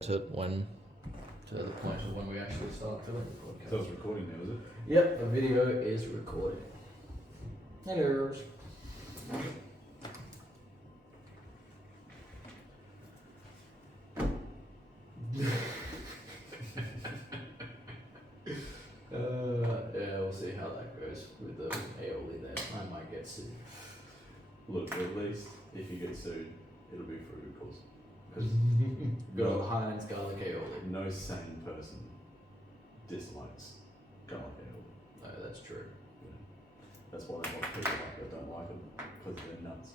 to the point of when we actually start doing the podcast. So it's recording now, is it? Yep, the video is recording. Hello. Yeah, we'll see how that goes with the aioli there. I might get sued. Look, at least if you get sued, it'll be for a good cause. Because Good old Heinz garlic aioli. no sane person dislikes garlic aioli. No, that's true. That's why there's a lot of people that don't like them, because they're nuts.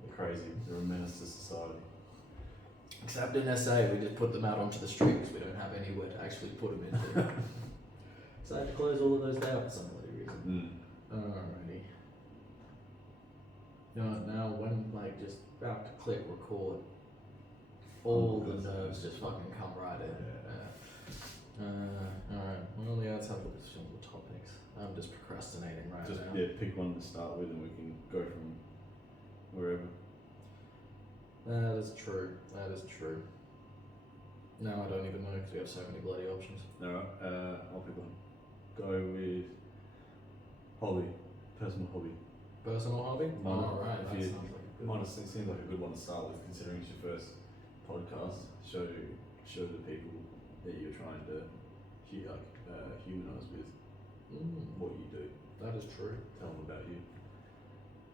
They're crazy. They're a menace to society. Except in SA, we just put them out onto the street because we don't have anywhere to actually put them into. So I had to close all of those down for some bloody reason. Alrighty. Now when just about to click record, all the nerves just fucking come right in. Alright. Well, let's have a look at some of the topics. I'm just procrastinating right now. Yeah, pick one to start with and we can go from wherever. That is true. Now I don't even know because we have so many bloody options. Alright, I'll pick one. Go with hobby. Personal hobby. Personal hobby? Alright, that sounds like a good one. Honestly, it seems like a good one to start with, considering it's your first podcast. Show the people that you're trying to humanize with what you do. That is true. Tell them about you.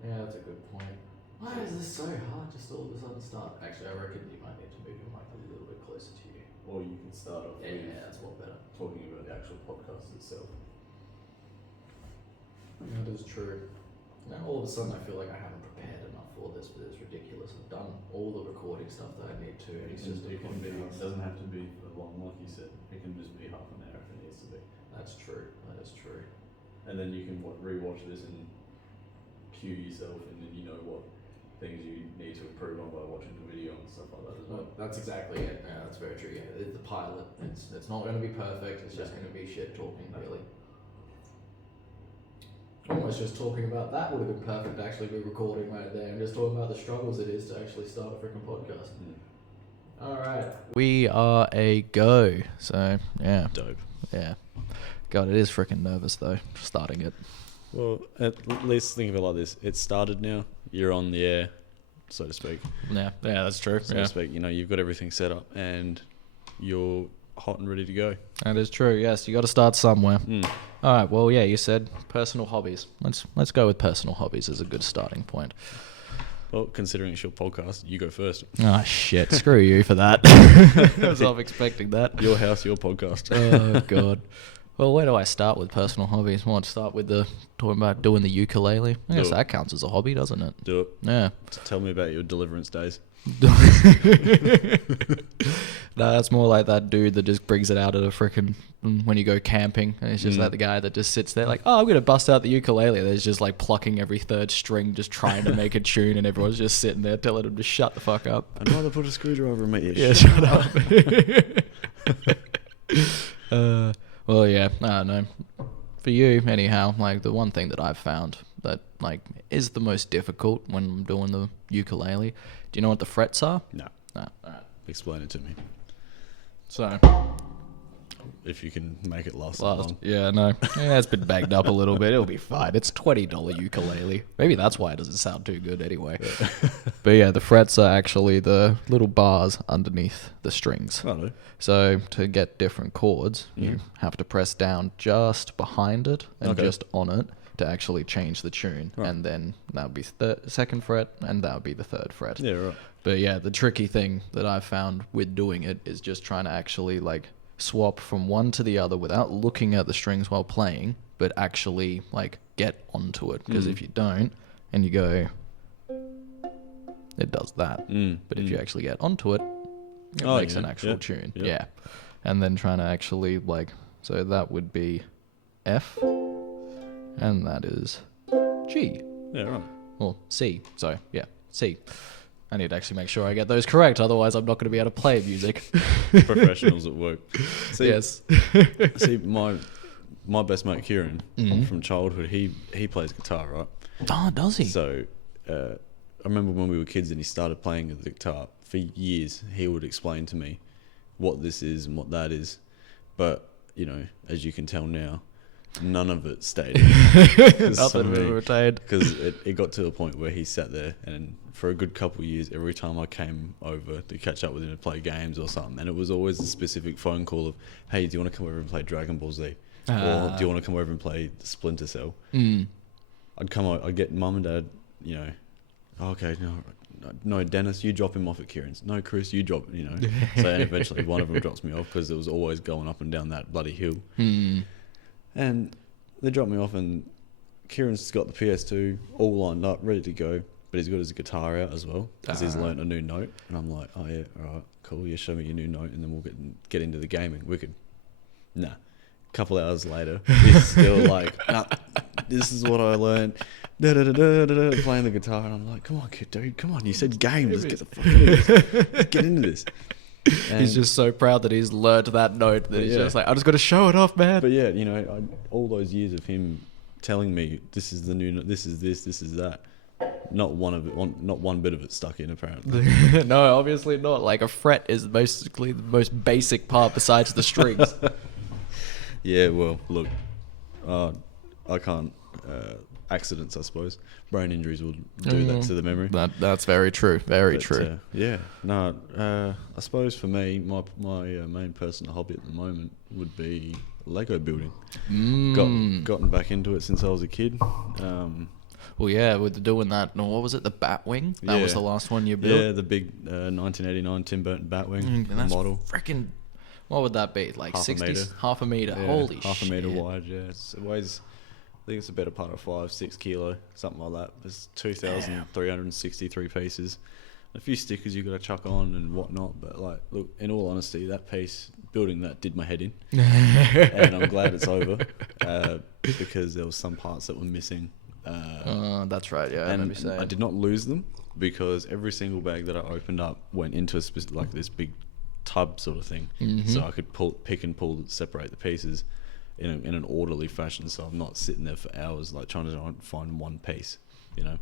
Yeah, that's a good point. Why is this so hard just all of a sudden start? Actually, I reckon you might need to move your mic a little bit closer to you. Or you can start off with that's a lot better. talking about the actual podcast itself. That is true. Now all of a sudden I feel like I haven't prepared enough for this, but it's ridiculous. I've done all the recording stuff that I need to, and it's just a It podcast. doesn't have to be long, like you said. It can just be half an hour if it needs to be. That's true. That is true. And then you can re-watch this and cue yourself, and then you know what things you need to improve on by watching the video and stuff like that as well. Well, that's exactly it. Yeah, that's very true. Yeah, it's the pilot. It's not going to be perfect. It's just going to be shit talking, really. Almost just talking about that would have been perfect to actually be recording right there and just talking about the struggles it is to actually start a freaking podcast. Alright. We are a go. So, yeah. Dope. Yeah. God, it is freaking nervous though, starting it. Well, at least think of it like this. It started now. You're on the air, so to speak. Yeah, that's true. So to speak, you've got everything set up and you're hot and ready to go. That is true, yes. You got to start somewhere. Alright, well, yeah, you said personal hobbies. Let's go with personal hobbies as a good starting point. Well, considering it's your podcast, you go first. Oh, shit. Screw you for that. I was not expecting that. Your house, your podcast. Oh, God. Well, where do I start with personal hobbies? I want to start with talking about doing the ukulele. I guess that counts as a hobby, doesn't it? Do it. Yeah. Tell me about your deliverance days. No, that's more like that dude that just brings it out at a freaking when you go camping, and it's just like the guy that just sits there like, oh, I'm gonna bust out the ukulele. There's just like plucking every third string, just trying to make a tune, and everyone's just sitting there telling him to shut the fuck up. I'd rather put a screwdriver in my ear. Yeah, shut up. Well, yeah, I don't know. For you, anyhow, like the one thing that I've found that like is the most difficult when I'm doing the ukulele. Do you know what the frets are? No. No. Alright. Explain it to me. So, If you can make it last that long. yeah, no. Yeah, it's been bagged up a little bit. It'll be fine. It's $20 ukulele. Maybe that's why it doesn't sound too good anyway. But yeah, the frets are actually the little bars underneath the strings. Oh, no. So to get different chords, you have to press down just behind it and just on it to actually change the tune. Right. And then that would be second fret and that would be the third fret. Yeah, right. But yeah, the tricky thing that I've found with doing it is just trying to actually like swap from one to the other without looking at the strings while playing, but actually like get onto it. Because if you don't and you go, it does that. But if you actually get onto it, it makes an actual tune. Yep. Yeah. And then trying to actually like, so that would be F and that is G. Yeah, right. Well, C. So yeah, C. I need to actually make sure I get those correct, otherwise I'm not going to be able to play music. Professionals at work. See, Yes. see, my best mate Kieran from childhood, he plays guitar, right? Oh, does he? So I remember when we were kids and he started playing the guitar. For years, he would explain to me what this is and what that is. But, you know, as you can tell now, none of it stayed. Nothing really retained. Because it got to a point where he sat there, and for a good couple of years, every time I came over to catch up with him to play games or something, and it was always a specific phone call of, hey, do you want to come over and play Dragon Ball Z? Or do you want to come over and play Splinter Cell? I'd get mum and dad, you know, okay, no, Dennis, you drop him off at Kieran's. No, Chris, you drop, you know. So eventually one of them drops me off because it was always going up and down that bloody hill. And they dropped me off, and Kieran's got the PS2 all lined up, ready to go, but he's got his guitar out as well because he's learnt a new note. And I'm like, oh yeah, all right, cool, yeah, show me your new note, and then we'll get into the gaming. Wicked. Nah. Couple hours later, he's still like, nah, this is what I learned. Playing the guitar, and I'm like, come on, kid, dude, come on. You said game. Let's get the fuck into this. Let's get into this. And he's just so proud that he's learned that note that he's just like, I just got to show it off, man. But yeah, you know, all those years of him telling me this is the new note, this is this is that. Not one bit of it stuck in, apparently. No, obviously not. Like a fret is basically the most basic part besides the strings. Yeah, well, look, I can't. Accidents, I suppose. Brain injuries will do that to the memory. That's very true. Very true. Yeah. No, I suppose for me, my main personal hobby at the moment would be Lego building. Gotten back into it since I was a kid. Well, yeah, with doing that. No, what was it? The Batwing? That was the last one you built? Yeah, the big 1989 Tim Burton Batwing that's model. Freaking... What would that be? Like 60? Half a meter. Yeah, Holy shit. Half a meter wide, yeah. It weighs, I think it's a better part of 5-6 kilo, something like that. There's 2,363 pieces. A few stickers you got to chuck on and whatnot. But, like, look, in all honesty, that piece, building that did my head in. And I'm glad it's over because there was some parts that were missing. That's right, yeah. And I did not lose them because every single bag that I opened up went into like this big tub sort of thing, so I could pick and pull, separate the pieces in an orderly fashion. So I'm not sitting there for hours like trying to find one piece, you know.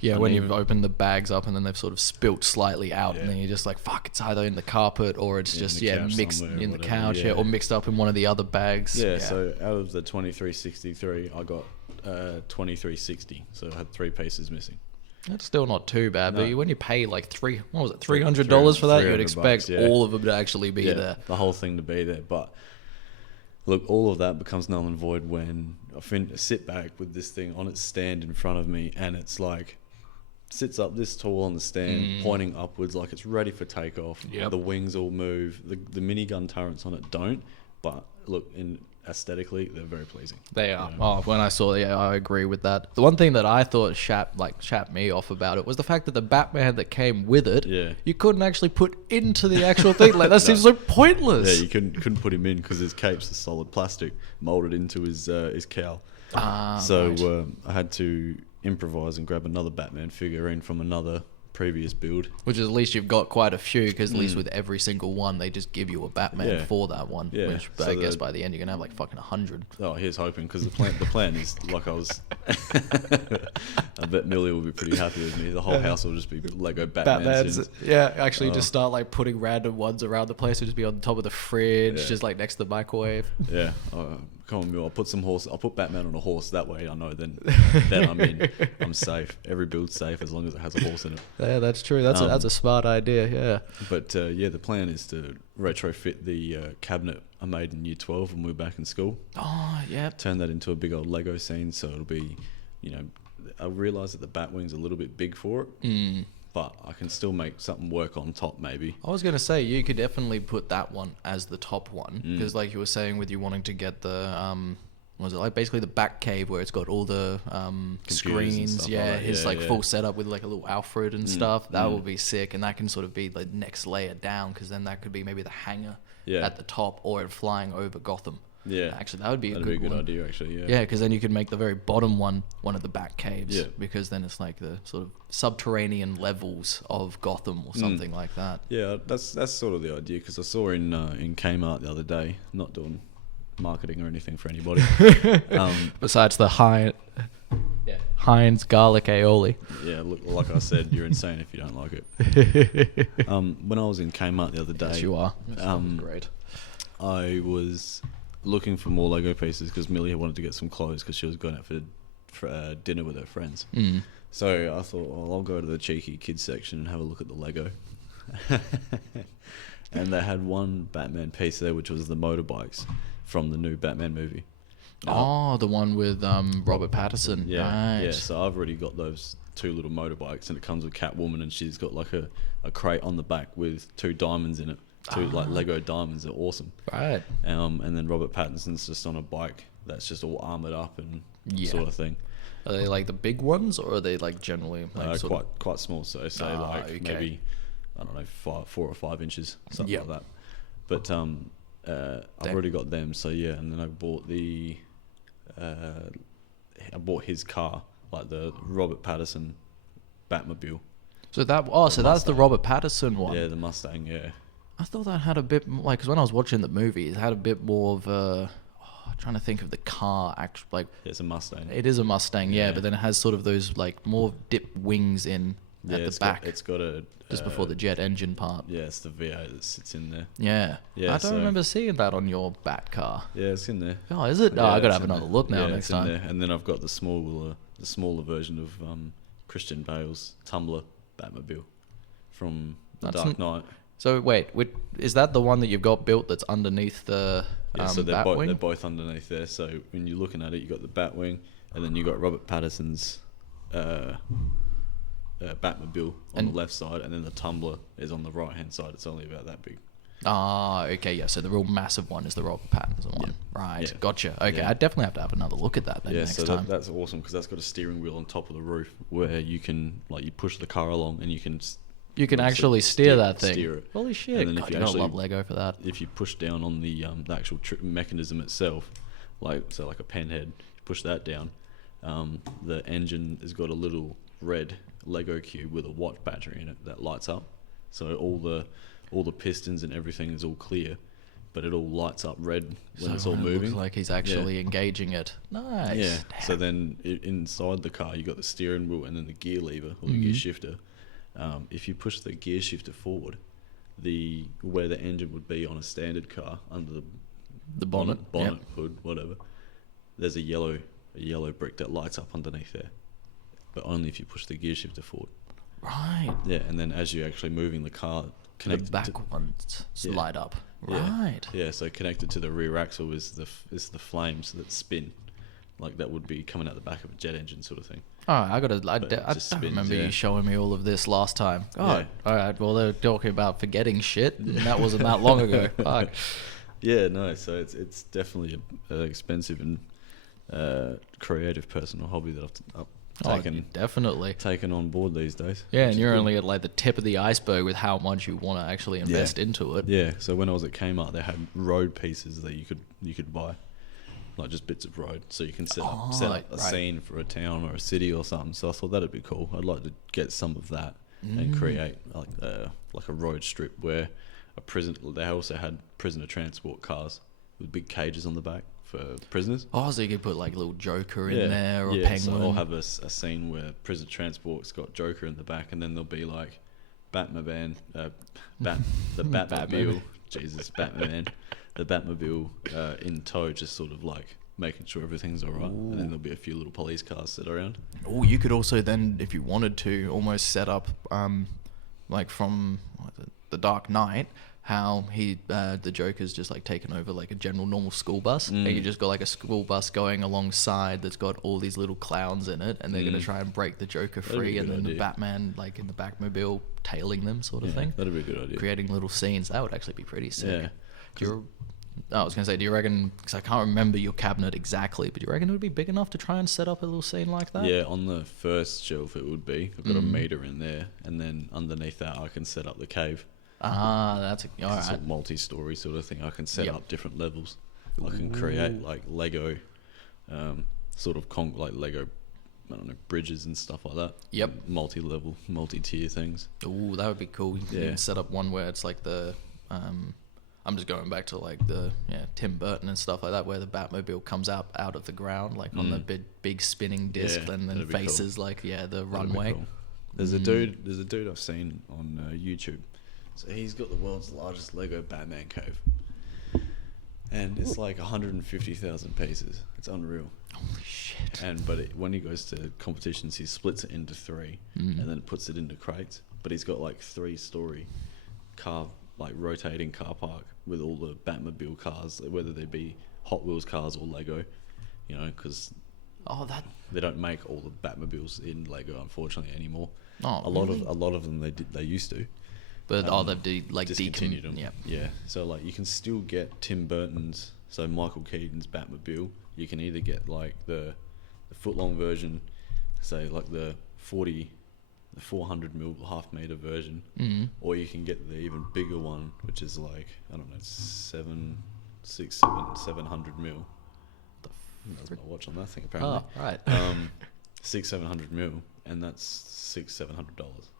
Yeah, when you've opened the bags up and then they've sort of spilt slightly out, and then you're just like, fuck, it's either in the carpet or it's just mixed in the couch, or mixed up in one of the other bags. Yeah. So out of the 2363, I got 2360, so I had 3 pieces missing. That's still not too bad, but when you pay like $300 for that, you'd expect all of them to actually be there. The whole thing to be there. But look, all of that becomes null and void when I sit back with this thing on its stand in front of me, and it's like sits up this tall on the stand, pointing upwards like it's ready for takeoff. The wings all move. The minigun turrets on it don't. But look, aesthetically, they're very pleasing. They are. You know? Oh, when I saw it, I agree with that. The one thing that I thought chapped me off about it was the fact that the Batman that came with it, you couldn't actually put into the actual thing. Like that seems so pointless. Yeah, you couldn't put him in because his cape's a solid plastic molded into his cowl. So I had to improvise and grab another Batman figurine from another previous build, which is at least you've got quite a few, because at least with every single one they just give you a Batman for that one, which so I guess by the end you're gonna have like fucking 100. Oh, here's hoping, because the plan is like I bet Millie will be pretty happy with me. The whole house will just be Lego Batmans. Actually just start like putting random ones around the place. It'll just be on top of the fridge, just like next to the microwave. Come on, Mill, I'll put Batman on a horse. That way I know then I'm in. I'm safe. Every build's safe as long as it has a horse in it. Yeah, that's true. That's a smart idea. Yeah. But the plan is to retrofit the cabinet I made in year 12 when we were back in school. Oh, yeah. Turn that into a big old Lego scene, so it'll be, you know, I realise that the Batwing's a little bit big for it. But I can still make something work on top, maybe. I was going to say, you could definitely put that one as the top one. Because like you were saying with you wanting to get the, was it like basically the back cave where it's got all the screens. His full setup with like a little Alfred and stuff. That would be sick. And that can sort of be the next layer down, because then that could be maybe the hangar at the top, or it flying over Gotham. Yeah, actually, that would be a good idea. Actually, yeah, because then you could make the very bottom one of the back caves. Yeah, because then it's like the sort of subterranean levels of Gotham or something like that. Yeah, that's sort of the idea. Because I saw in Kmart the other day, not doing marketing or anything for anybody. Besides the Heinz garlic aioli. Yeah, look, like I said, you're insane if you don't like it. When I was in Kmart the other day, Yes, you are. Great. I was looking for more Lego pieces because Millie wanted to get some clothes because she was going out for dinner with her friends. Mm. So I thought, well, I'll go to the cheeky kids section and have a look at the Lego. And they had one Batman piece there, which was the motorbikes from the new Batman movie. Oh, the one with Robert Pattinson. Yeah, Right. yeah. So I've already got those 2 little motorbikes, and it comes with Catwoman, and she's got like a crate on the back with 2 diamonds in it. 2 like Lego diamonds. They're awesome. Right. And then Robert Pattinson's just on a bike that's just all armored up and sort of thing. Are they like the big ones, or are they like generally like Quite small. So say okay. maybe, I don't know, 4 or 5 inches, something Yep. like that. But I've already got them. So yeah, and then I bought I bought his car, like the Robert Pattinson Batmobile. So that's the Robert Pattinson one. Yeah, the Mustang. Yeah. I thought that had a bit like, because when I was watching the movie, it had a bit more of a. Trying to think of the car, like It's a Mustang. it is a Mustang, yeah, Yeah. but then it has sort of those like more dip wings in at the back, It's got a just before the jet engine part. Yeah, it's the V8 that sits in there. Yeah, Yeah, I don't so- remember seeing that on your Bat car. Yeah, it's in there. Oh, is it? Yeah, Oh, I gotta it's have in another there. look now Yeah, next it's in time. there. And then I've got the smaller version of Christian Bale's Tumbler Batmobile from The That's Dark Knight. So wait, is that the one that you've got built that's underneath the Yeah, so they're Batwing? both underneath there. So when you're looking at it, you got the Batwing, and then you got Robert Pattinson's Batmobile on the left side, and then the Tumbler is on the right hand side. It's only about that big. Ah, okay, yeah. So the real massive one is the Robert Pattinson one, right? Yeah. Gotcha. Okay, Yeah. I definitely have to have another look at that then Yeah, next so time. that's awesome because that's got a steering wheel on top of the roof where you can you push the car along and you can. You can like, actually steer that thing. Steer it. Holy shit! And then if God, you you gotta actually- love Lego for that. If you push down on the actual mechanism itself, like a pen head, you push that down, the engine has got a little red Lego cube with a watch battery in it that lights up. So all the pistons and everything is all clear, but it all lights up red when it's all it moving. looks like he's actually engaging it. Nice. Yeah. Damn. So then inside the car, you got the steering wheel and then the gear lever or the Mm-hmm. gear shifter. If you push the gear shifter forward, where the engine would be on a standard car under the bonnet, yep. hood, whatever, there's a yellow brick that lights up underneath there, but only if you push the gear shifter forward. Right. Yeah, and then as you're actually moving the car, The connected back to, ones Yeah. light up. Yeah. Right. yeah, so connected to the rear axle is the flames that spin, like that would be coming out the back of a jet engine sort of thing. Oh, I But it don't just spins, remember yeah. you showing me all of this last time. God. All right. Well, they're talking about forgetting shit, and that wasn't that long ago. Fuck. Yeah, no. So it's definitely an expensive and creative personal hobby that I've taken on board these days. Yeah, which and is you're good. only at like the tip of the iceberg with how much you want to actually invest into it. Yeah. So when I was at Kmart, they had road pieces that you could buy, like just bits of road, so you can set up a right. scene for a town or a city or something. So I thought that'd be cool. I'd like to get some of that and create like a road strip where a prison. They also had prisoner transport cars with big cages on the back for prisoners. Oh, so you could put like a little Joker in there or a So penguin. I'll have a scene where prisoner transport's got Joker in the back, and then there'll be like the Batmobile. Jesus, Batman. The Batmobile in tow, just sort of like making sure everything's all right. And then there'll be a few little police cars sit around. Oh, you could also then, if you wanted to, almost set up, like from the Dark Knight, how the Joker's just like taken over like a general normal school bus, and you just got like a school bus going alongside that's got all these little clowns in it, and they're gonna try and break the Joker That'd be free, a and good then the idea. Batman like in the Batmobile tailing them, sort of thing. That'd be a good idea. Creating little scenes that would actually be pretty sick. Yeah. I was gonna say, do you reckon? Because I can't remember your cabinet exactly, but do you reckon it would be big enough to try and set up a little scene like that? Yeah, on the first shelf it would be. I've got a meter in there, and then underneath that I can set up the cave. Ah, that's all It's right. a multi-story sort of thing. I can set Yep. up different levels. I can create like Lego, sort of like Lego, I don't know, bridges and stuff like that. Yep. Multi-level, multi-tier things. Ooh, that would be cool. You can Yeah. even set up one where it's like the. I'm just going back to like the Tim Burton and stuff like that, where the Batmobile comes out of the ground, like on the big spinning disc, and then that'd be faces cool. like the That'd be runway. cool. There's a dude I've seen on YouTube. So he's got the world's largest Lego Batman cave, and it's like 150,000 pieces. It's unreal. Holy shit! But when he goes to competitions, he splits it into 3, and then puts it into crates. But he's got like 3-story car, like rotating car park with all the Batmobile cars, whether they be Hot Wheels cars or Lego. You know, because they don't make all the Batmobiles in Lego, unfortunately, anymore. Oh, a lot of them they used to. But they've discontinued them. Yeah. Yeah. So like you can still get Tim Burton's, so Michael Keaton's Batmobile. You can either get like the foot-long version, say like the 400 mil half meter version, or you can get the even bigger one, which is like, I don't know, 700 mil. That's my watch on that thing apparently. Oh, right. 600-700 mil, and that's $600-700.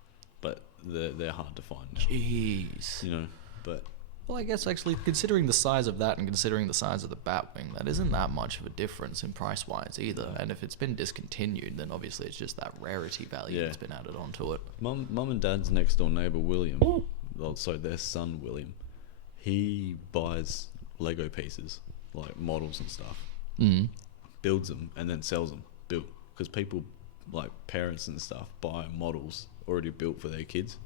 But they're hard to find now. Jeez. You know, but Well, I guess actually considering the size of that and considering the size of the Batwing, that isn't that much of a difference in price-wise either. And if it's been discontinued, then obviously it's just that rarity value that's been added onto it. Mum and Dad's next door neighbour William, so their son William, he buys Lego pieces like models and stuff, builds them and then sells them built, because people like parents and stuff buy models already built for their kids.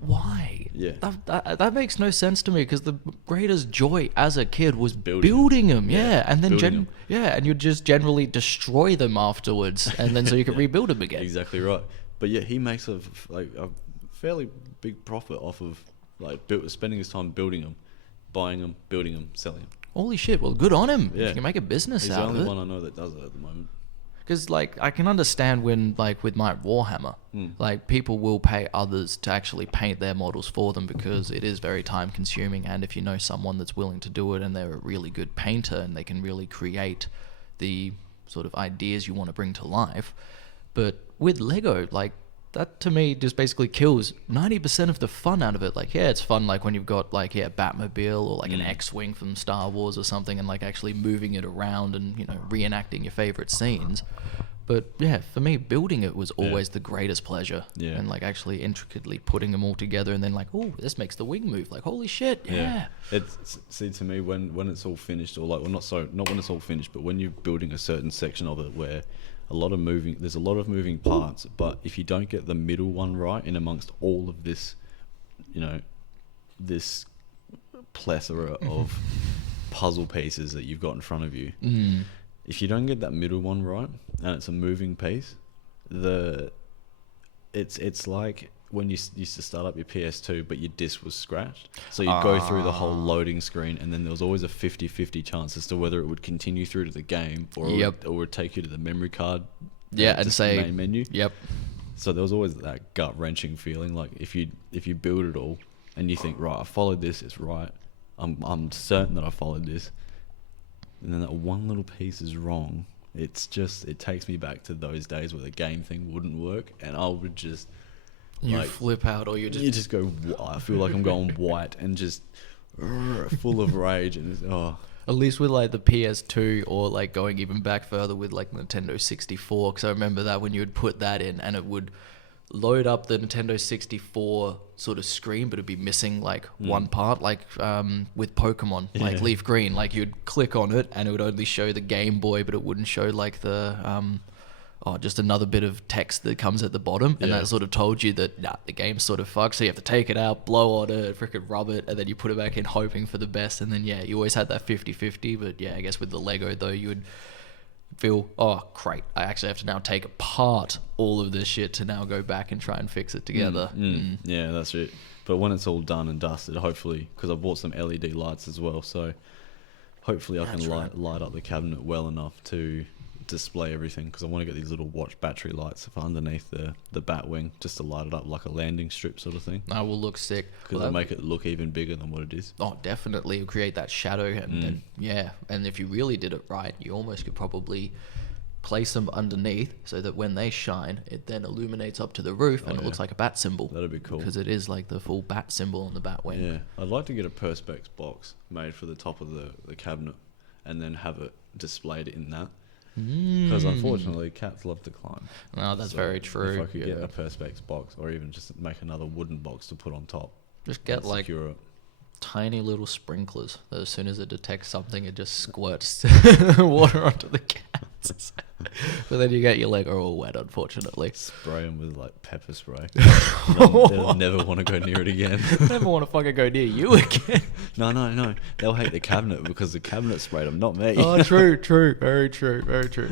Why? Yeah. That makes no sense to me, because the greatest joy as a kid was Building building them. Yeah, And then building 'em. and you'd just generally destroy them afterwards, and then so you could rebuild them again. Exactly right. But yeah, he makes a fairly big profit off of like spending his time building them, buying them, building them, selling them. Holy shit! Well, good on him. Yeah. You can make a business He's the out of only it. one I know that does it at the moment. Because, like, I can understand when, like, with my Warhammer, like, people will pay others to actually paint their models for them, because it is very time consuming. And if you know someone that's willing to do it and they're a really good painter and they can really create the sort of ideas you want to bring to life. But with Lego, like, that to me just basically kills 90% of the fun out of it. Like, yeah, it's fun, like, when you've got, like, Batmobile or, like, an X-Wing from Star Wars or something, and, like, actually moving it around and, you know, reenacting your favorite scenes. But, yeah, for me, building it was always the greatest pleasure. Yeah. And, like, actually intricately putting them all together and then, like, oh, this makes the wing move. Like, holy shit, yeah. It's, see, to me, when it's all finished, or, like, well, not when it's all finished, but when you're building a certain section of it where there's a lot of moving parts, but if you don't get the middle one right in amongst all of this, you know, this plethora of puzzle pieces that you've got in front of you, if you don't get that middle one right and it's a moving piece, it's like when you used to start up your PS2 but your disc was scratched, so you'd go through the whole loading screen, and then there was always a 50-50 chance as to whether it would continue through to the game or it would take you to the memory card And say main menu. Yep. So there was always that gut wrenching feeling, like if you build it all and you think, right, I followed this, it's right, I'm certain that I followed this, and then that one little piece is wrong, it takes me back to those days where the game thing wouldn't work, and I would just flip out, or you just go, I feel like I'm going white and just full of rage, and At least with like the PS2, or like going even back further with like Nintendo 64, because I remember that when you would put that in and it would load up the Nintendo 64 sort of screen, but it'd be missing like one part, like with Pokemon, like Leaf Green, like you'd click on it and it would only show the Game Boy, but it wouldn't show like the just another bit of text that comes at the bottom, and that sort of told you that the game's sort of fucked, so you have to take it out, blow on it, freaking rub it, and then you put it back in hoping for the best, and then you always had that 50-50, but I guess with the Lego though, you would feel, oh great, I actually have to now take apart all of this shit to now go back and try and fix it together. Yeah, that's it. But when it's all done and dusted, hopefully, because I bought some LED lights as well, so hopefully I can light up the cabinet well enough to display everything, because I want to get these little watch battery lights underneath the Batwing, just to light it up like a landing strip sort of thing. That will look sick, because it'll make it look even bigger than what it is. Oh, definitely. It'll create that shadow, and if you really did it right, you almost could probably place them underneath so that when they shine, it then illuminates up to the roof and it looks like a bat symbol. That'd be cool. Because it is like the full bat symbol on the bat wing. Yeah, I'd like to get a Perspex box made for the top of the cabinet and then have it displayed in that. Because unfortunately, cats love to climb. No, that's very true. If I could get a Perspex box or even just make another wooden box to put on top. Just get like secure it. tiny little sprinklers that as soon as it detects something, it just squirts water onto the cats. But then you get your Lego all wet, unfortunately. Spray them with like pepper spray. They'll never want to go near it again. Never want to fucking go near you again. No. They'll hate the cabinet because the cabinet sprayed them, not me. Oh, true. Very true.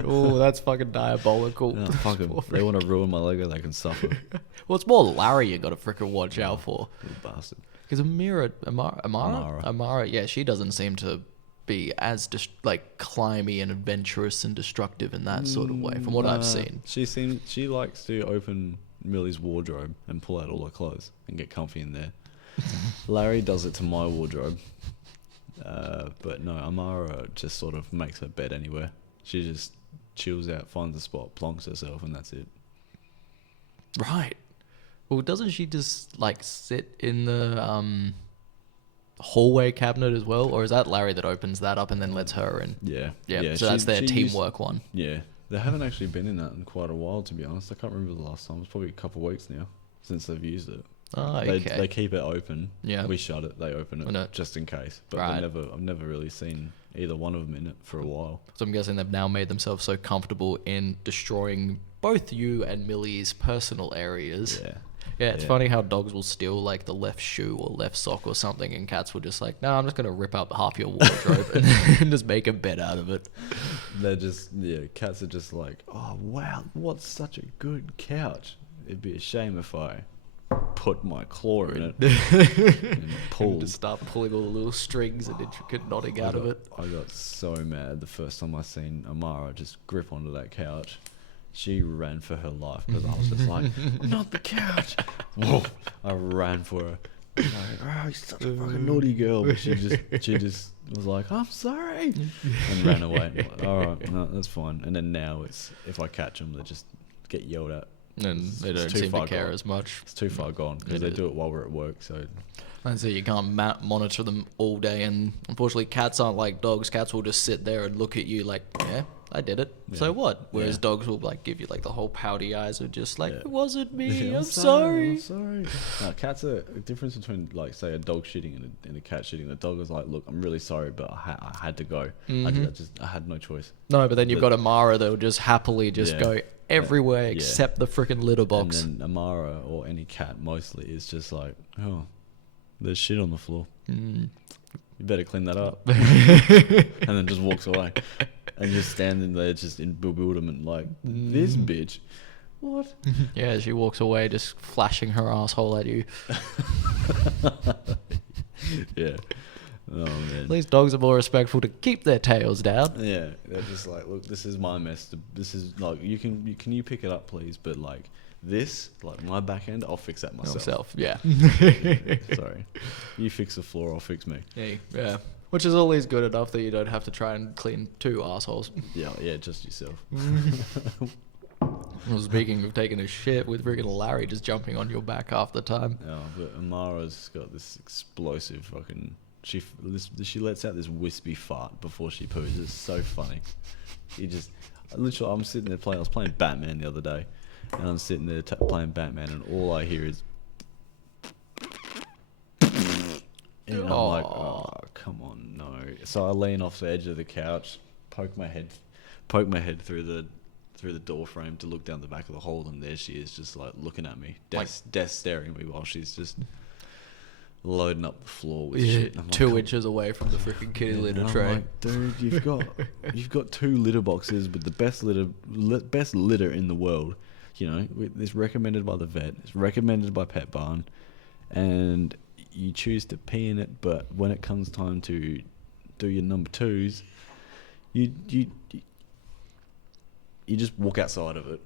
Oh, that's fucking diabolical. No, fuck 'em. They want to ruin my Lego, they can suffer. Well, it's more Larry you got to freaking watch out for. Little bastard. Because Amara, yeah, she doesn't seem to be as like climby and adventurous and destructive in that sort of way, from what I've seen. She likes to open Millie's wardrobe and pull out all her clothes and get comfy in there. Larry does it to my wardrobe, but no, Amara just sort of makes her bed anywhere. She just chills out, finds a spot, plonks herself, and that's it. Right. Well, doesn't she just like sit in the hallway cabinet as well, or is that Larry that opens that up and then lets her in? Yeah. So that's their teamwork one. Yeah, they haven't actually been in that in quite a while, to be honest. I can't remember the last time. It's probably a couple of weeks now since they've used it. Oh, okay. They keep it open. Yeah. We shut it. They open it just in case. But Right. I've never really seen either one of them in it for a while. So I'm guessing they've now made themselves so comfortable in destroying both you and Millie's personal areas. Yeah, it's funny how dogs will steal like the left shoe or left sock or something, and cats will just like, no, I'm just gonna rip up half your wardrobe and just make a bed out of it. They're just cats are just like, oh wow, what's such a good couch. It'd be a shame if I put my claw in it and pull. Just start pulling all the little strings and intricate knotting out of it. I got so mad the first time I seen Amara just grip onto that couch. She ran for her life because I was just like, not the couch. Whoa! I ran for her. Like, oh, you're such a fucking naughty girl. But she just was like, I'm sorry, and ran away. Like, all right, no, that's fine. And then now it's if I catch them, they just get yelled at. And they don't seem to care as much. It's too far gone because they do it while we're at work. So and so you can't monitor them all day. And unfortunately, cats aren't like dogs. Cats will just sit there and look at you like, yeah, I did it. Yeah. So what? Whereas dogs will like give you like the whole pouty eyes of just like, it wasn't me. I'm sorry. I'm sorry. No, cats are a difference between like say a dog shitting and a cat shitting. The dog is like, look, I'm really sorry, but I had to go. I had no choice. No, but then you've got Amara that will just happily just go everywhere except the freaking litter box. And then Amara or any cat mostly is just like, oh, there's shit on the floor. You better clean that up. And then just walks away. And just standing there just in bewilderment like, this bitch. What? Yeah, she walks away just flashing her asshole at you. Yeah. Oh, man. At least dogs are more respectful to keep their tails down. Yeah, they're just like, look, this is my mess. This is like, can you pick it up, please? But like this, like my back end, I'll fix that myself. Yeah. Sorry, you fix the floor, I'll fix me. Yeah. Which is always good enough that you don't have to try and clean two assholes. Yeah, just yourself. Well, speaking of taking a shit, with freaking Larry just jumping on your back half the time. Oh, but Amara's got this explosive fucking. She lets out this wispy fart before she poos. It's so funny. I'm sitting there playing. I was playing Batman the other day, and I'm sitting there playing Batman, and all I hear is. And I'm like, oh, come on, no. So I lean off the edge of the couch, poke my head through the door frame to look down the back of the hole, and there she is, just like looking at me, death staring at me while she's just loading up the floor with shit. And I'm 2 inches away from the freaking kitty litter tray. I'm like, dude, you've got 2 litter boxes with the best litter in the world. You know, it's recommended by the vet. It's recommended by Pet Barn, and you choose to pee in it. But when it comes time to do your number 2s, you just walk outside of it,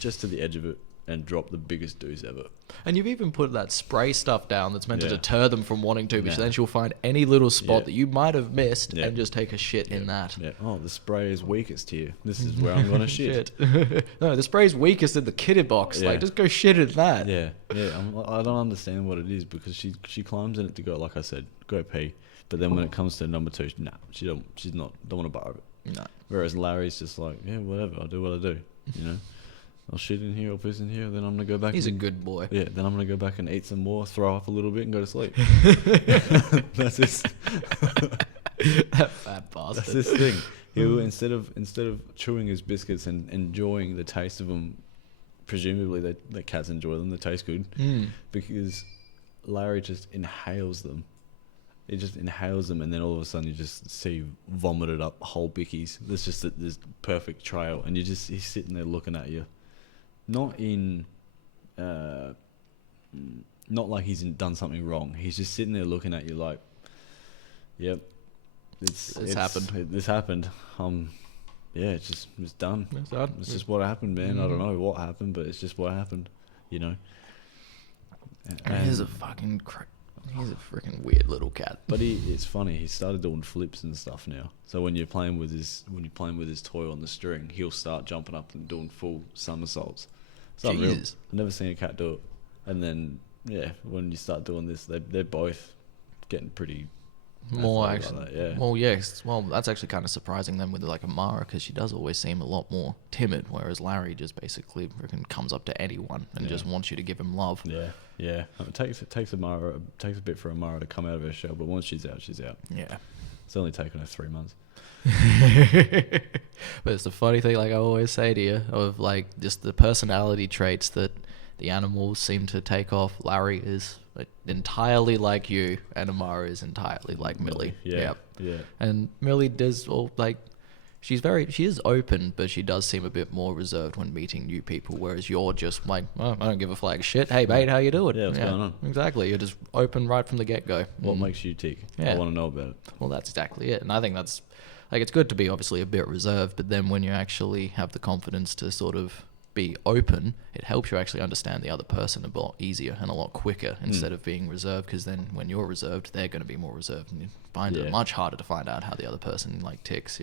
just to the edge of it, and drop the biggest deuce ever. And you've even put that spray stuff down that's meant to Yeah. deter them from wanting to, but Yeah. then she'll find any little spot Yeah. that you might have missed Yeah. and just take a shit in that. Yeah. Oh, the spray is weakest here. This is where I'm gonna shit. No, the spray's weakest in the kitty box. Yeah. Like, just go shit in that. Yeah, yeah. I don't understand what it is because she climbs in it to go, like I said, go pee. But then when it comes to number 2, nah, don't want to borrow it. No. Whereas Larry's just like, yeah, whatever. I'll do what I do. You know, I'll shit in here, I'll piss in here. Then I'm gonna go back. He's a and, good boy. Yeah. Then I'm gonna go back and eat some more, throw up a little bit, and go to sleep. That's his. That fat bastard. That's his thing. He'll instead of chewing his biscuits and enjoying the taste of them, presumably the cats enjoy them. They taste good because Larry just inhales them. He just inhales them, and then all of a sudden you just see vomited up whole bickies. There's just this perfect trail, and he's sitting there looking at you, not like he's done something wrong. He's just sitting there looking at you like, yep, it's happened. This happened. Yeah, it's done. It's done. It's just what happened, man. I don't know what happened, but it's just what happened. You know. And he's a fucking he's a freaking weird little cat. But it's funny. He started doing flips and stuff now. So when you're playing with his toy on the string, he'll start jumping up and doing full somersaults. It's unreal. Jesus. I've never seen a cat do it. And then when you start doing this, they're both getting pretty More athletic actually. like that, yeah. Well, yes. Well, that's actually kind of surprising then with like Amara, because she does always seem a lot more timid, whereas Larry just basically freaking comes up to anyone and just wants you to give him love. Yeah. It takes a bit for Amara to come out of her shell, but once she's out, she's out. Yeah. It's only taken her 3 months. But it's the funny thing, like I always say to you, of like just the personality traits that the animals seem to take off. Larry is entirely like you, and Amara is entirely like Millie. Yeah. And Millie does all like she is open, but she does seem a bit more reserved when meeting new people. Whereas you're just like, oh, I don't give a flag of shit. Hey mate, how you doing? Yeah, what's going on? Exactly. You're just open right from the get go. What makes you tick? Yeah. I want to know about it. Well, that's exactly it. And I think that's like it's good to be obviously a bit reserved, but then when you actually have the confidence to sort of be open, it helps you actually understand the other person a lot easier and a lot quicker instead of being reserved, because then when you're reserved, they're going to be more reserved, and you find it much harder to find out how the other person like ticks.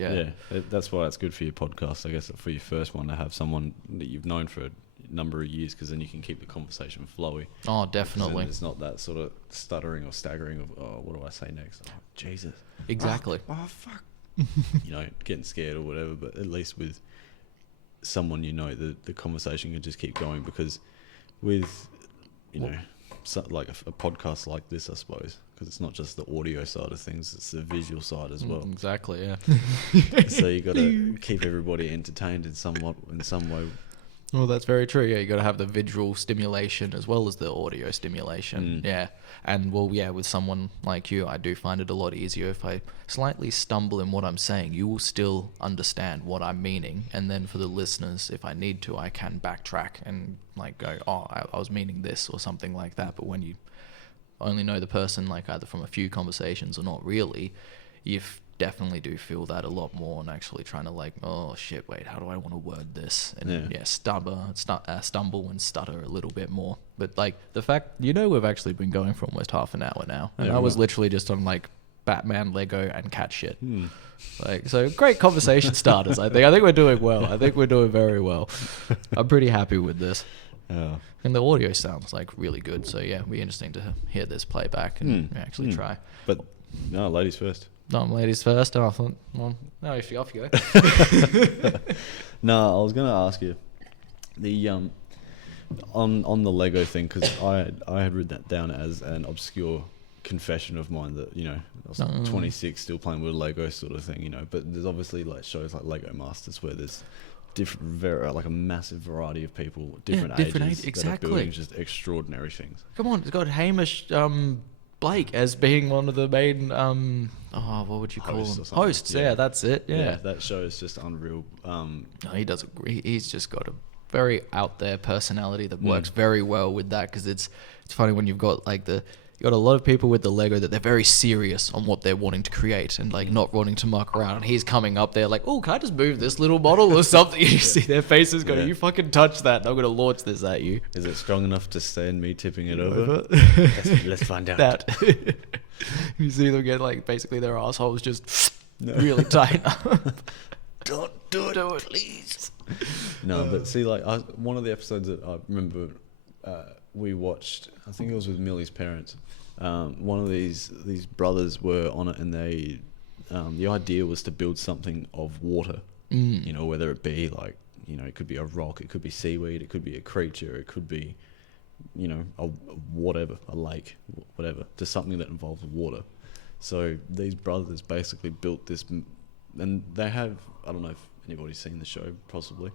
That's why it's good for your podcast, I guess, for your first one, to have someone that you've known for a number of years, because then you can keep the conversation flowy. Oh, definitely. It's not that sort of stuttering or staggering of, oh, what do I say next? Oh, Jesus. Exactly. Oh, fuck. You know, getting scared or whatever, but at least with someone, you know, the conversation can just keep going, because with, you know, like a podcast like this, I suppose, because it's not just the audio side of things, it's the visual side as well. Exactly, yeah. So you got to keep everybody entertained in some way. Well, that's very true. Yeah, you got to have the visual stimulation as well as the audio stimulation. Yeah, and well, yeah, with someone like you, I do find it a lot easier if I slightly stumble in what I'm saying. You will still understand what I'm meaning, and then for the listeners, if I need to, I can backtrack and like go, oh, I was meaning this or something like that. But when you only know the person like either from a few conversations or not really, you definitely do feel that a lot more, and actually trying to like, oh shit, wait, how do I want to word this? And stumble and stutter a little bit more. But like the fact, we've actually been going for almost half an hour now, and I was literally just on like Batman, Lego, and cat shit. Like, so great conversation starters. I think we're doing well. I think we're doing very well. I'm pretty happy with this. And the audio sounds like really good. So yeah, it'll be interesting to hear this playback and actually try. But no, ladies first. No, ladies first. And I thought, well, no, if you off you go. No, I was gonna ask you the on the Lego thing, because I had written that down as an obscure confession of mine that, you know, I was 26 still playing with Lego sort of thing, you know. But there's obviously like shows like Lego Masters where there's like a massive variety of people, different ages, that are building just extraordinary things. Come on, it's got Hamish Blake as being one of the main what would you call Hosts them? or something. Hosts, Yeah. that's it. Yeah. That show is just unreal. No, he's just got a very out there personality that works very well with that, because it's funny when you've got like you got a lot of people with the Lego that they're very serious on what they're wanting to create and like not wanting to muck around. And he's coming up there like, oh, can I just move this little model or something? You see their faces go, you fucking touch that. I'm going to launch this at you. Is it strong enough to stand me tipping it over? Let's find out. That. You see them get like basically their assholes just really tight up. Don't do it, please. No, but see, like one of the episodes that I remember we watched, I think it was with Millie's parents. One of these brothers were on it, and they the idea was to build something of water. You know, whether it be like, you know, it could be a rock, it could be seaweed, it could be a creature, it could be, you know, a whatever, a lake, whatever, just something that involves water. So these brothers basically built this, and they have, I don't know if anybody's seen the show, possibly,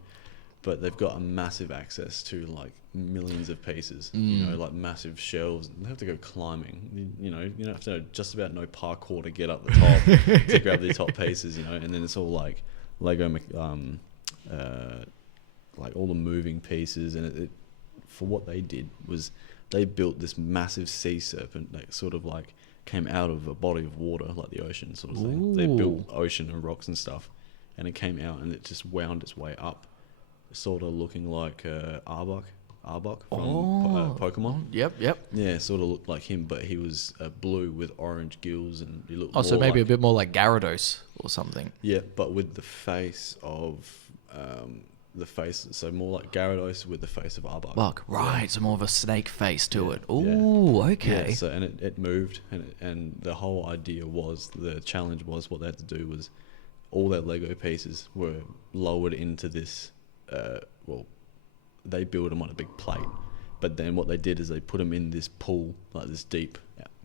but they've got a massive access to like millions of pieces, you know, like massive shelves. They have to go climbing, you know, you don't have to know just about know parkour to get up the top to grab the top pieces, you know, and then it's all like Lego, like all the moving pieces, and it for what they did was they built this massive sea serpent that sort of like came out of a body of water, like the ocean sort of thing. Ooh. They built ocean and rocks and stuff, and it came out and it just wound its way up, sort of looking like Arbok from Pokemon. Yep. Yeah, sort of looked like him, but he was blue with orange gills, and he looked So maybe like, a bit more like Gyarados or something. yeah, but with the face of so more like Gyarados with the face of Arbok. Fuck, right. Yeah. So more of a snake face to it. Yeah. Ooh, okay. Yeah, so and it moved, and the whole idea was, the challenge was, what they had to do was all their Lego pieces were lowered into this. They built them on a big plate, but then what they did is they put them in this pool, like this deep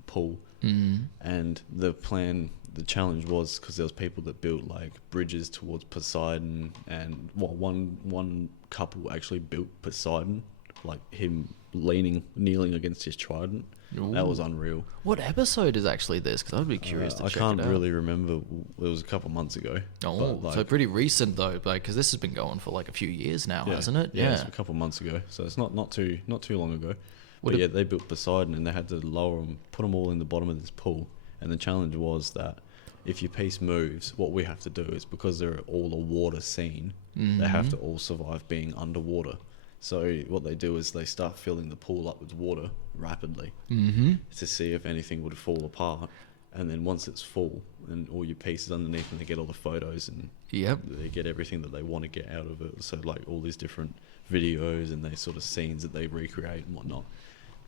pool, and the challenge was, because there was people that built like bridges towards Poseidon, and one couple actually built Poseidon, like him kneeling against his trident. Ooh. That was unreal. What episode is actually this? Because I'd be curious to I check can't it out. really remember. It was a couple months ago. Oh, but, like, so pretty recent though, like, because this has been going for like a few years now, hasn't it? Yeah, it's a couple months ago, so it's not too long ago. But yeah, they built Poseidon, and they had to lower them, put them all in the bottom of this pool, and the challenge was that if your piece moves, what we have to do is, because they're all a water scene, they have to all survive being underwater. So what they do is they start filling the pool up with water rapidly to see if anything would fall apart. And then once it's full and all your pieces underneath, and they get all the photos, and they get everything that they want to get out of it. So like all these different videos and these sort of scenes that they recreate and whatnot.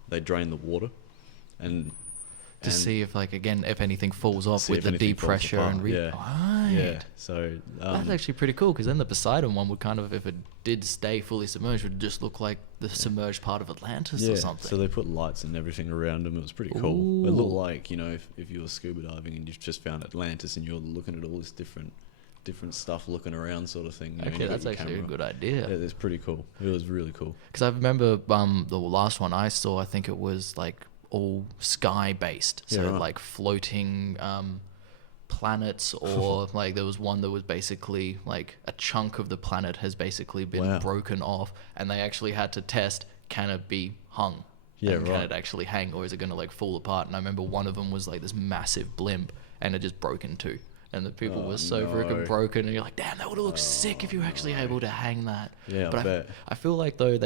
They drain the water and see if, like, again, if anything falls off with the deep pressure and yeah. So that's actually pretty cool, because then the Poseidon one would kind of, if it did stay fully submerged, would just look like the submerged part of Atlantis or something. So they put lights and everything around them. It was pretty cool. Ooh. It looked like, you know, if you were scuba diving and you've just found Atlantis and you're looking at all this different stuff looking around, sort of thing. Okay, that's actually a good idea. Yeah, it's pretty cool. It was really cool. Because I remember the last one I saw, I think it was like all sky based, so like floating planets, or like there was one that was basically like a chunk of the planet has basically been broken off, and they actually had to test, can it be hung? Can it actually hang, or is it going to like fall apart? And I remember one of them was like this massive blimp, and it just broke in two. And the people were so freaking broken, and you're like, damn, that would have looked sick if you were actually able to hang that. Yeah, but I bet. I feel like though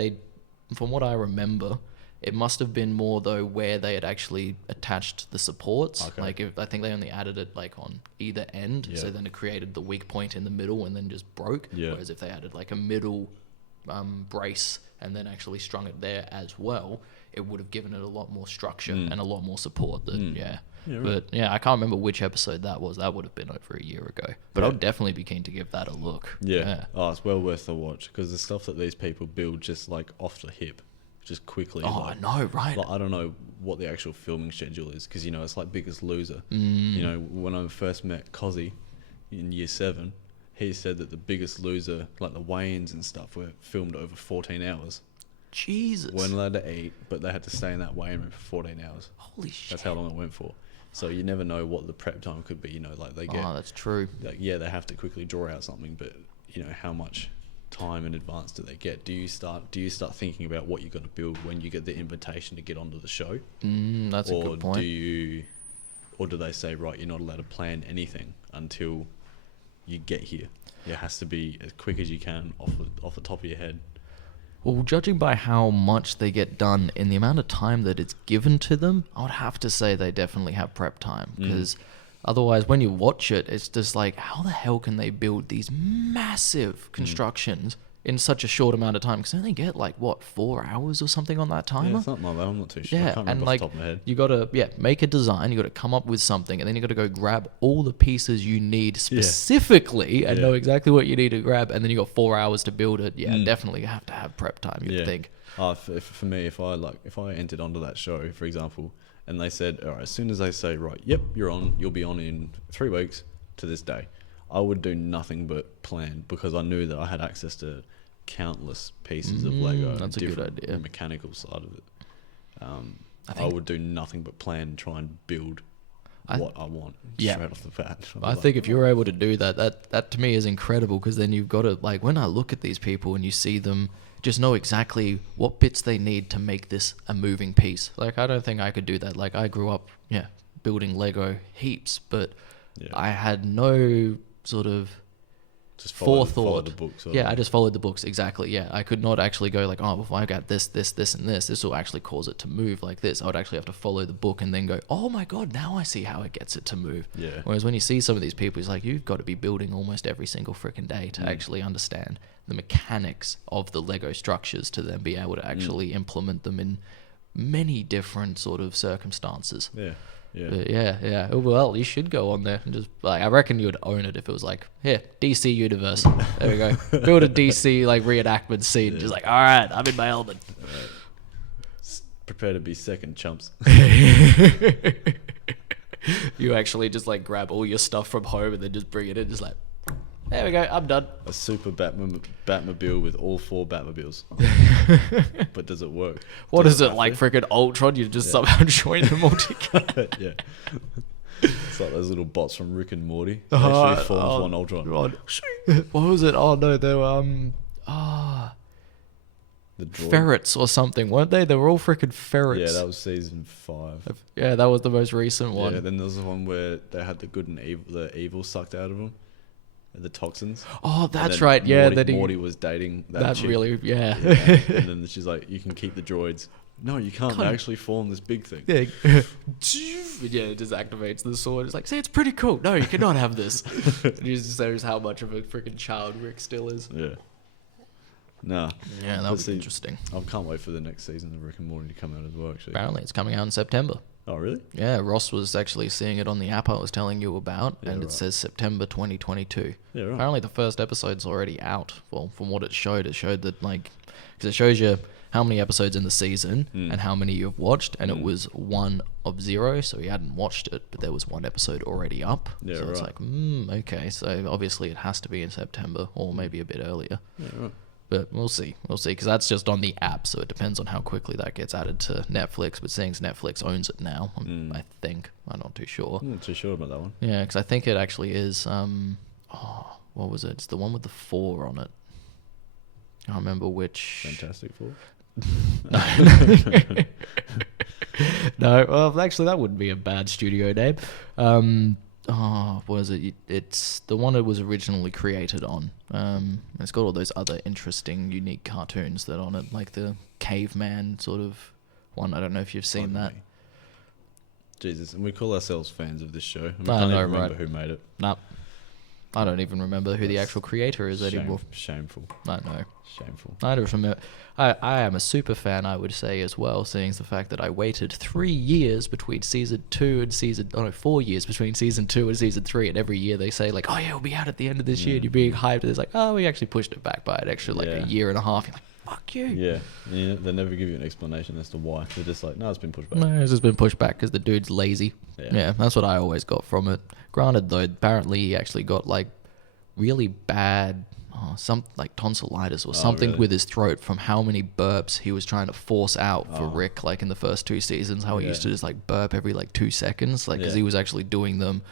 from what I remember, it must have been more though where they had actually attached the supports. Okay. Like I think they only added it like on either end, so then it created the weak point in the middle and then just broke. Whereas if they added like a middle brace and then actually strung it there as well, it would have given it a lot more structure and a lot more support. But yeah, I can't remember which episode that was. That would have been over a year ago. But I'll definitely be keen to give that a look. Yeah. Oh, it's well worth the watch, because the stuff that these people build just like off the hip, just quickly. Oh, like, I know, right? Like, I don't know what the actual filming schedule is, because, you know, it's like Biggest Loser. You know, when I first met Cozzy in year 7, he said that the Biggest Loser, like the weigh-ins and stuff, were filmed over 14 hours. Jesus. Weren't allowed to eat, but they had to stay in that weigh-in room for 14 hours. Holy shit. That's how long it went for. So you never know what the prep time could be, you know, like they get... Oh, that's true. Like, yeah, they have to quickly draw out something, but, you know, how much time in advance do they get? Do you start thinking about what you're going to build when you get the invitation to get onto the show? That's a good point. Or do they say, right, you're not allowed to plan anything until you get here? It has to be as quick as you can off the top of your head. Well, judging by how much they get done in the amount of time that it's given to them, I would have to say they definitely have prep time. Because otherwise, when you watch it, it's just like, how the hell can they build these massive constructions in such a short amount of time? Because they only get 4 hours or something on that timer? Yeah, something like that. I'm not too sure. I Yeah, can't and remember off the top of my head. you gotta make a design, you gotta come up with something, and then you gotta go grab all the pieces you need specifically and know exactly what you need to grab, and then you got 4 hours to build it. Definitely you have to have prep time, you'd think. For me, if I entered onto that show, for example, and they said, all right, as soon as they say, right, yep, you'll be on in 3 weeks to this day, I would do nothing but plan, because I knew that I had access to countless pieces of Lego. That's a good idea. Mechanical side of it. I would do nothing but plan and try and build what I want straight off the bat. I think if you're able to do that to me is incredible, because then you've got to, when I look at these people and you see them just know exactly what bits they need to make this a moving piece. I don't think I could do that. I grew up building Lego heaps, but I had no sort of just forethought. follow the books. I just followed the books, exactly. Yeah, I could not actually go if I got this, and this will actually cause it to move like this. I would actually have to follow the book and then go, oh my god, now I see how it gets it to move. Yeah. Whereas when you see some of these people, it's you've got to be building almost every single freaking day to actually understand the mechanics of the Lego structures, to then be able to actually implement them in many different sort of circumstances. But yeah. Well, you should go on there and just I reckon you would own it if it was here, DC Universe. There we go. Build a DC reenactment scene. Just all right, I'm in my element. Prepare to be second, chumps. You actually just grab all your stuff from home and then just bring it in. Just there we go, I'm done. A super Batmobile with all 4 Batmobiles. But does it work? What is it, freaking Ultron? You just somehow join them all together. Yeah. It's like those little bots from Rick and Morty. It actually forms one Ultron. What was it? Oh no, they were the ferrets or something, weren't they? They were all freaking ferrets. Yeah, that was season 5. Yeah, that was the most recent one. Yeah, then there was the one where they had the good and evil, the evil sucked out of them. The toxins. Oh, that's right. Yeah, Morty was dating that chick. Really, yeah. And then she's like, "You can keep the droids." No, you can't. They actually form this big thing. Yeah. It just activates the sword. It's see, it's pretty cool. No, you cannot have this. It just shows how much of a freaking child Rick still is. Yeah. Nah. Yeah, that was interesting. I can't wait for the next season of Rick and Morty to come out as well. Actually. Apparently, it's coming out in September. Oh, really? Yeah, Ross was actually seeing it on the app I was telling you about, and it says September 2022. Yeah, right. Apparently, the first episode's already out. Well, from what it showed that because it shows you how many episodes in the season and how many you've watched, and it was 1 of 0, so he hadn't watched it, but there was 1 episode already up. Yeah, so right. It's okay, so obviously it has to be in September, or maybe a bit earlier. Yeah, right. But we'll see, because that's just on the app, so it depends on how quickly that gets added to Netflix. But seeing as Netflix owns it now, I think, I'm not too sure. I'm not too sure about that one. Yeah, because I think it actually is, what was it? It's the one with the 4 on it. I can't remember which. Fantastic Four? No, well, actually, that wouldn't be a bad studio name. What is it? It's the one it was originally created on. It's got all those other interesting, unique cartoons that on it, like the caveman sort of one. I don't know if you've seen that. Jesus, and we call ourselves fans of this show. And we I can't know, even remember right? who made it. Nah. I don't even remember who the actual creator is anymore. Shameful. I know. Shameful. I don't remember. I am a super fan, I would say, as well, seeing the fact that I waited 3 years between season 2 and 4 years between season 2 and season 3, and every year they say oh yeah, it'll be out at the end of this year, and you're being hyped, and it's we actually pushed it back by an extra a year and a half. You're fuck you. Yeah, they never give you an explanation as to why. They're just no, it's been pushed back. No, it's just been pushed back because the dude's lazy. Yeah, that's what I always got from it. Granted, though, apparently he actually got really bad tonsillitis or something with his throat from how many burps he was trying to force out for Rick, in the first 2 seasons, how he used to just burp every 2 seconds, because he was actually doing them,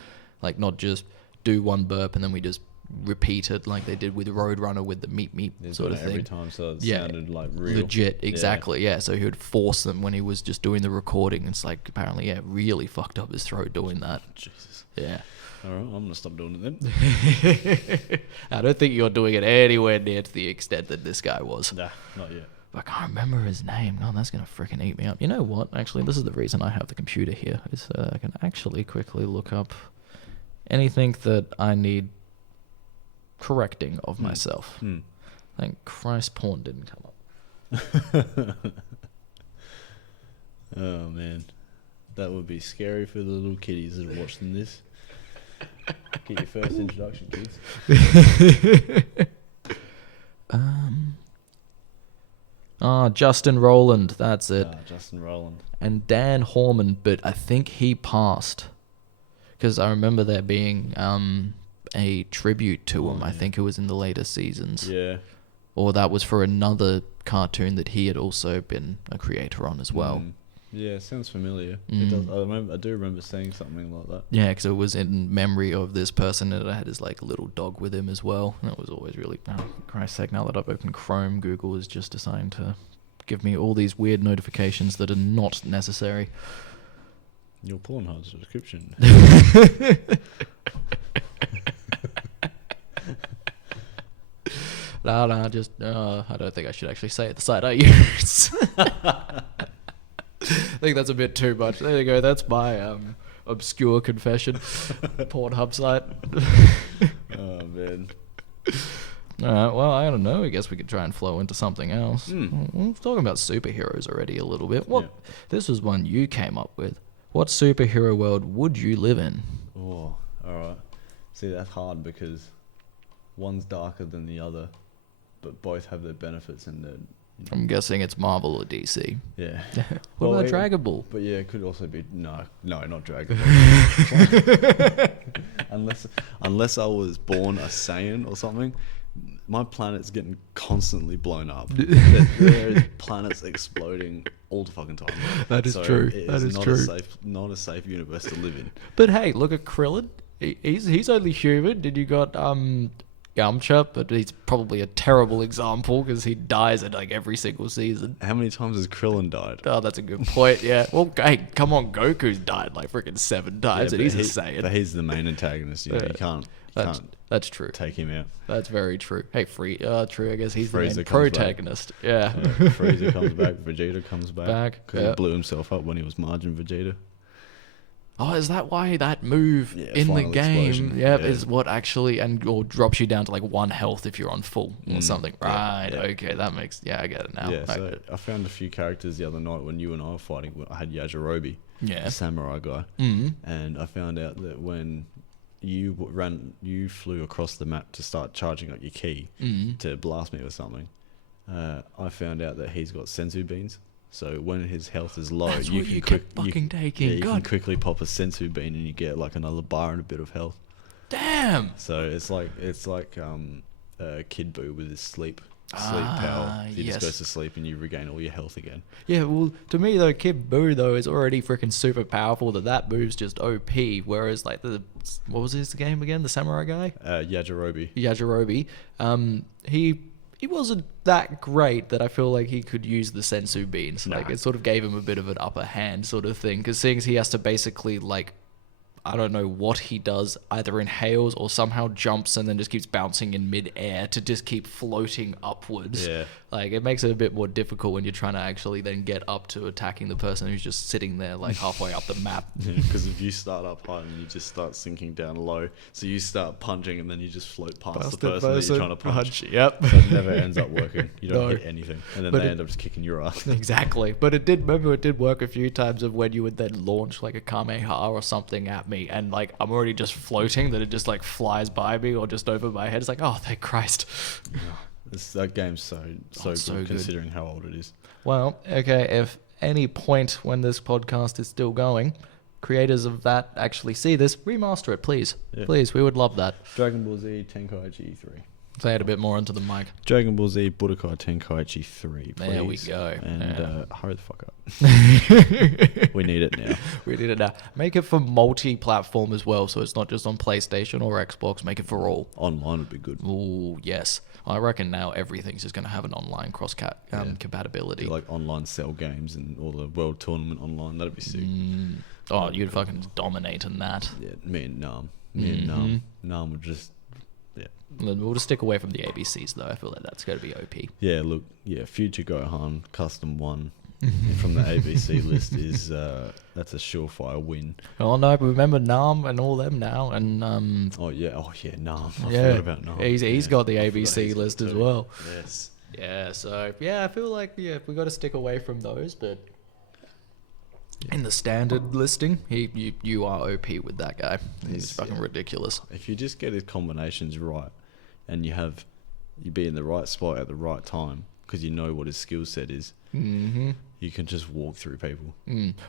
not just do 1 burp and then we just repeated like they did with Roadrunner with the meep He's sort done of it thing. every time, so it Yeah. sounded like real. Legit, exactly, yeah. So he would force them when he was just doing the recording. It's like, apparently, yeah, really fucked up his throat doing that. Jesus. Yeah. All right, I'm gonna stop doing it then. I don't think you're doing it anywhere near to the extent that this guy was. Nah, not yet. I can't remember his name. God, that's going to freaking eat me up. You know what? Actually, this is the reason I have the computer here. Is I can actually quickly look up anything that I need correcting of myself. Thank Christ porn didn't come up. Oh man, that would be scary for the little kiddies that are watching this. Get your first introduction, kids. Justin Rowland, that's it. Justin Rowland. And Dan Horman, but I think he passed. Because I remember there being a tribute to him. I think it was in the later seasons. Yeah. Or that was for another cartoon that he had also been a creator on as well. Yeah, sounds familiar. It does. I do remember saying something like that. Yeah, because it was in memory of this person that had his like little dog with him as well. And it was always really, oh, Christ's sake, now that I've opened Chrome, Google is just assigned to give me all these weird notifications that are not necessary. Your Pornhub subscription. No, just, I don't think I should actually say it, the site I use. I think that's a bit too much. There you go, that's my obscure confession. Pornhub site. Oh, man. Alright, well, I don't know. I guess we could try and flow into something else. We're talking about superheroes already a little bit. What? Yeah. This was one you came up with. What superhero world would you live in? Oh, alright. See, that's hard because one's darker than the other, but both have their benefits and their... I'm guessing it's Marvel or DC. Yeah. What about even- Dragon Ball? But yeah, it could also be... No, not Dragon Ball. unless I was born a Saiyan or something, my planet's getting constantly blown up. There's planets exploding all the fucking time. That is So true. it That is not true. Not a safe universe to live in. But hey, look at Krillin. He's only human. Then you got Yamcha, but he's probably a terrible example because he dies at like every single season. How many times has Krillin died? Oh, that's a good point. Yeah. Well, hey, come on, Goku's died like freaking 7 times, Yeah, and he's but a Saiyan. But he's the main antagonist. You know, Yeah. you can't That's true. take him out. That's very true. Hey, true. I guess he's the Frieza main comes back. protagonist. Yeah. Frieza comes back. Vegeta comes back. Because yeah. he blew himself up when he was margin Vegeta. Oh, is that why that move Yeah, in the final game, explosion. yep, Yeah. is what actually or drops you down to like 1 health if you're on full or something? yeah, Right. yeah. Okay, that makes I get it now. Yeah, Right. so I found a few characters the other night when you and I were fighting. I had Yajirobe, Yeah. the samurai guy, and I found out that when you flew across the map to start charging up your ki to blast me or something. I found out that he's got sensu beans. So when his health is low, That's what you can kept fucking taking. Yeah, you can God quickly pop a sensu bean and you get like another bar and a bit of health. damn. So it's like Kid Buu with his sleep power. He yes. just goes to sleep and you regain all your health again. Yeah, well, to me though, Kid Buu though is already freaking super powerful. That move's just OP. Whereas like what was his game again? The samurai guy, Yajirobe. Yajirobe. He wasn't that great that I feel like he could use the sensu beans. Like Nah. it sort of gave him a bit of an upper hand sort of thing. Because seeing as he has to basically like, I don't know what he does, either inhales or somehow jumps and then just keeps bouncing in mid-air to just keep floating upwards. Yeah. Like, it makes it a bit more difficult when you're trying to actually then get up to attacking the person who's just sitting there, like, halfway up the map. Because if you start up high and you just start sinking down low, so you start punching and then you just float past the person that you're trying to punch. Yep. So it never ends up working. You don't No. hit anything. And then But they it- end up just kicking your ass. Exactly. But it did work a few times of when you would then launch, like, a Kamehameha or something at me, and, like, I'm already just floating, that it just, like, flies by me or just over my head. It's like, oh, thank Christ. That game's so it's so good good. considering how old it is. Well, okay, if any point when this podcast is still going, creators of that actually see this, remaster it, please. Yeah. Please, we would love that. Dragon Ball Z Tenkaichi 3. Say it a bit more into the mic. Dragon Ball Z Budokai Tenkaichi 3, please. There we go. And hurry the fuck up. We need it now. We need it now. Make it for multi-platform as well, so it's not just on PlayStation or Xbox. Make it for all. Online would be good. Ooh, yes. I reckon now everything's just going to have an online compatibility. Like online cell games and all the world tournament online. That'd be sick. Oh, you'd fucking dominate in that. Yeah, me and Nam. Nam would just... Yeah. We'll just stick away from the ABCs, though. I feel like that's going to be OP. Yeah, look, Future Gohan, Custom 1 from the ABC list is, that's a surefire win. Oh, no, but remember Nam and all them now, and... Nam. I yeah, forgot about Nam. He's got the ABC list as well. Yes. Yeah, so, I feel like, we got to stick away from those, but... In the standard listing, you are OP with that guy. He's fucking ridiculous. If you just get his combinations right, and you be in the right spot at the right time, because you know what his skill set is, you can just walk through people.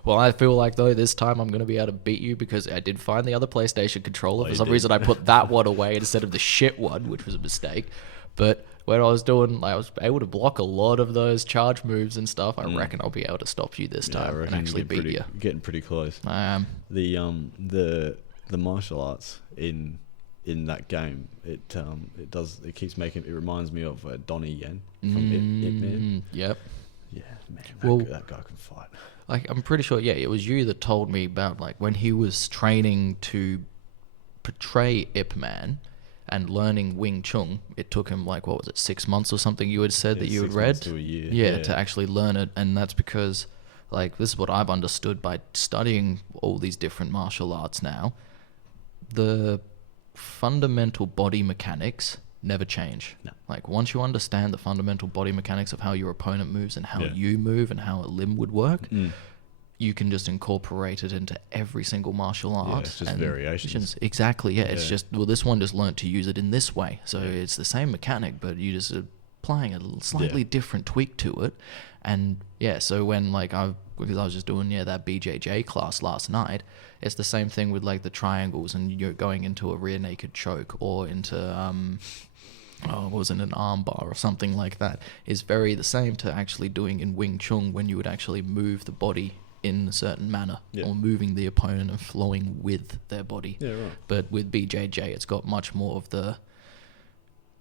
Well, I feel like, though, this time I'm going to be able to beat you because I did find the other PlayStation controller. For some reason, I put that one away instead of the shit one, which was a mistake. But when I was doing, I was able to block a lot of those charge moves and stuff. I reckon I'll be able to stop you this time and actually beat you. Getting pretty close. I am. The martial arts in that game, it reminds me of Donnie Yen from Ip Man. Yep. Yeah, man, that guy can fight. Like, I'm pretty sure, it was you that told me about, like, when he was training to portray Ip Man and learning Wing Chun, it took him, like, 6 months or something you had said that you had read? 6 months to a year. Yeah, to actually learn it. And that's because, like, this is what I've understood by studying all these different martial arts now. The fundamental body mechanics never change. No. Like, once you understand the fundamental body mechanics of how your opponent moves and how you move and how a limb would work, you can just incorporate it into every single martial art. Yeah, it's just variations. Exactly, yeah. It's just, this one just learnt to use it in this way. So it's the same mechanic, but you just applying a slightly different tweak to it. And so when, like, because I was just doing that BJJ class last night, it's the same thing with, like, the triangles, and you're going into a rear naked choke or into an arm bar or something like that, is very the same to actually doing in Wing Chun when you would actually move the body in a certain manner or moving the opponent and flowing with their body. Yeah, right. But with BJJ, it's got much more of the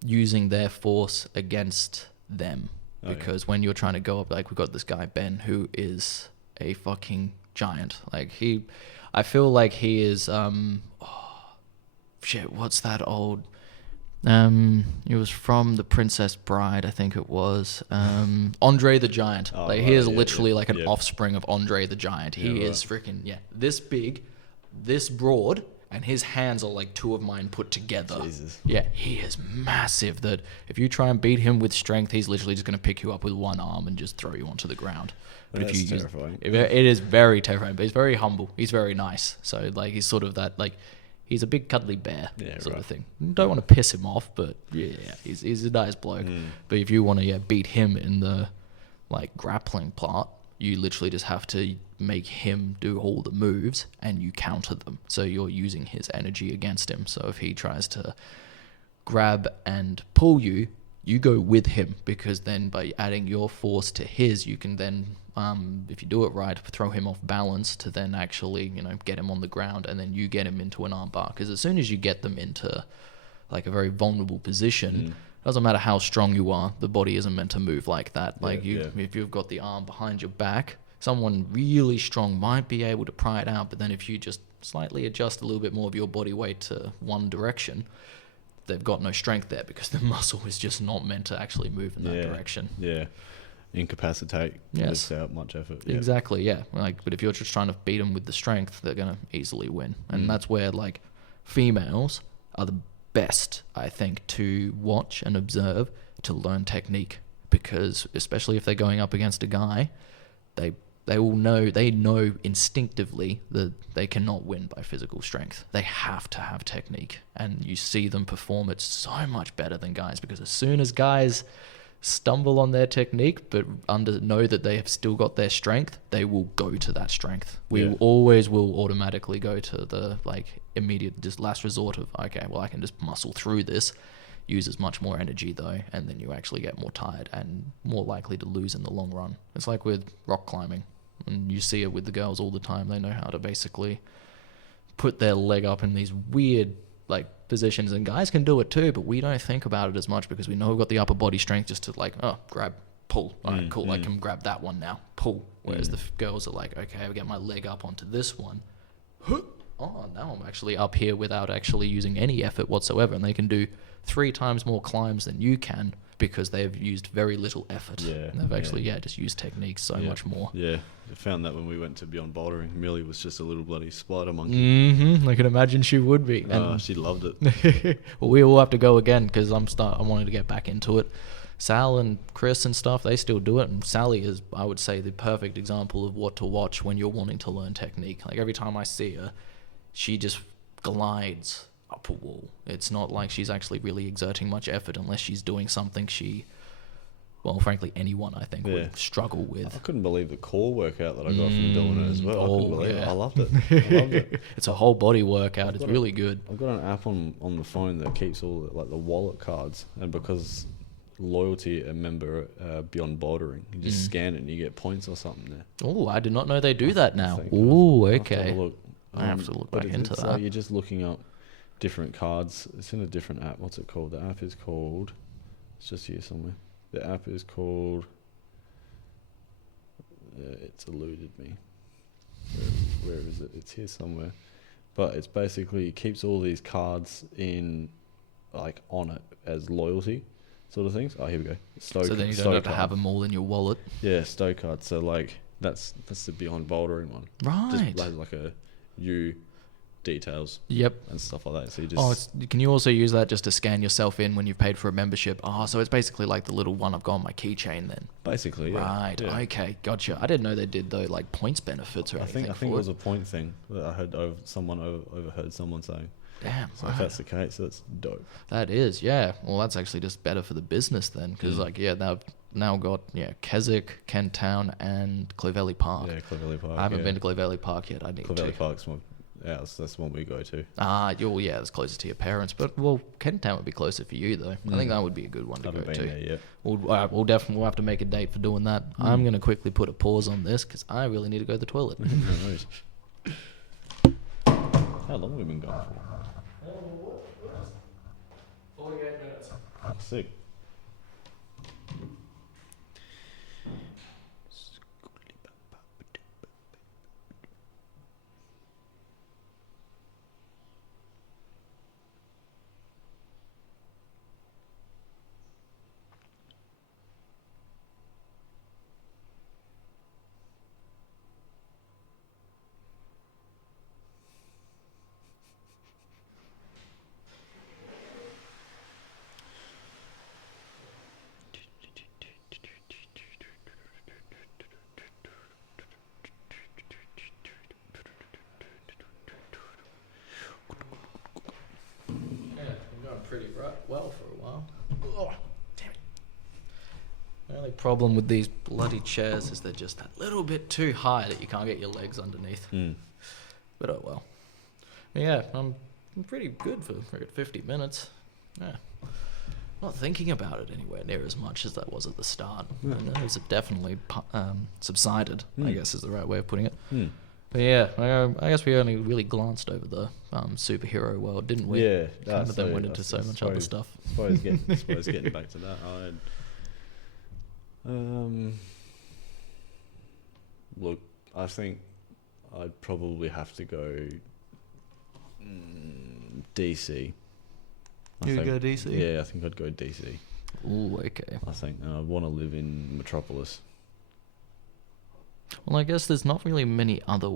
using their force against them. Because when you're trying to go up, like, we've got this guy, Ben, who is a fucking giant. Like, I feel like he is, what's that old... He was from The Princess Bride, I think it was. Andre the Giant. He is literally like an offspring of Andre the Giant. He is freaking this big, this broad, and his hands are like two of mine put together. Jesus. Yeah, he is massive. That if you try and beat him with strength, he's literally just going to pick you up with one arm and just throw you onto the ground. But That's terrifying. It is very terrifying. But he's very humble. He's very nice. So, like, he's sort of that, like, he's a big cuddly bear sort of thing. Don't want to piss him off, but he's a nice bloke. But if you want to beat him in the, like, grappling part, you literally just have to make him do all the moves and you counter them. So you're using his energy against him. So if he tries to grab and pull you, you go with him, because then by adding your force to his, you can then, if you do it right, throw him off balance to then actually, get him on the ground, and then you get him into an armbar. Because as soon as you get them into, like, a very vulnerable position, doesn't matter how strong you are, the body isn't meant to move like that. Like, if you've got the arm behind your back, someone really strong might be able to pry it out, but then if you just slightly adjust a little bit more of your body weight to one direction, they've got no strength there, because the muscle is just not meant to actually move in that direction. Yeah. Incapacitate. Yes. Without much effort. Exactly, yeah. Like, but if you're just trying to beat them with the strength, they're going to easily win. And that's where, like, females are the best, I think, to watch and observe, to learn technique. Because especially if they're going up against a guy, they know instinctively that they cannot win by physical strength. They have to have technique. And you see them perform it so much better than guys, because as soon as guys stumble on their technique but know that they have still got their strength, they will go to that strength. We always will automatically go to the, like, immediate, just last resort of, okay, well, I can just muscle through this. uses much more energy though, and then you actually get more tired and more likely to lose in the long run. It's like with rock climbing, and you see it with the girls all the time. They know how to basically put their leg up in these weird like positions, and guys can do it too, but we don't think about it as much because we know we've got the upper body strength just to like, oh, grab, pull. All right, cool. I can grab that one now. Pull. Whereas the girls are like, okay, I get my leg up onto this one. Oh, now I'm actually up here without actually using any effort whatsoever, and they can do 3 times more climbs than you can because they've used very little effort. Yeah, and they've actually just used techniques so much more. Yeah, I found that when we went to Beyond Bouldering, Millie was just a little bloody spider monkey. I can imagine she would be. Oh, she loved it. Well, we will have to go again because I wanted to get back into it. Sal and Chris and stuff, they still do it, and Sally is, I would say, the perfect example of what to watch when you're wanting to learn technique. Like every time I see her, she just glides up a wall. It's not like she's actually really exerting much effort unless she's doing something well, frankly, anyone I think would struggle with. I couldn't believe the core workout that I got from doing it as well. I couldn't believe it. I loved it. It's a whole body workout. It's really good. I've got an app on the phone that keeps all the wallet cards, and because loyalty a member Beyond Bouldering, you just scan it and you get points or something there. Oh, I did not know they do that now. Oh, okay. I have to look back into that. You're just looking up different cards. It's in a different app. What's it called? The app is called... It's just here somewhere. The app is called... it's eluded me. Where is it? It's here somewhere. But it's basically... It keeps all these cards in... Like, on it as loyalty sort of things. Oh, here we go. So then you don't have to have them all in your wallet. Yeah, stow cards. So, like, that's the Beyond Bouldering one. Right. Just like a... details and stuff like that, so you just can you also use that just to scan yourself in when you've paid for a membership? So it's basically like the little one I've got on my keychain then. Basically, okay, gotcha. I didn't know they did though, like points benefits or anything. I think it was a point thing that I heard overheard someone saying. Damn, so if that's the case, that's dope. That is, yeah. Well, that's actually just better for the business then, because they've now got Keswick, Kent Town, and Clovelly Park. Yeah, Clovelly Park. I haven't been to Clovelly Park yet. I need to. Clovelly Park's one. Yeah, that's the one we go to. It's closer to your parents, but Kent Town would be closer for you though. I think that would be a good one to go to. There yet. We'll definitely have to make a date for doing that. I'm gonna quickly put a pause on this because I really need to go to the toilet. No worries. How long have we been going for? 48 minutes. Sick. Pretty well for a while. Oh, damn it. The only problem with these bloody chairs is they're just that little bit too high that you can't get your legs underneath. But oh well. Yeah, I'm pretty good for 50 minutes. Yeah. Not thinking about it anywhere near as much as that was at the start. My nerves have definitely subsided, I guess is the right way of putting it. But yeah, I guess we only really glanced over the superhero world, didn't we? Yeah. Kind of then went into so much other stuff. Suppose getting back to that, look, I think I'd probably have to go DC. You'd go DC? Yeah, I think I'd go DC. Ooh, okay. I think I want to live in Metropolis. Well, I guess there's not really many other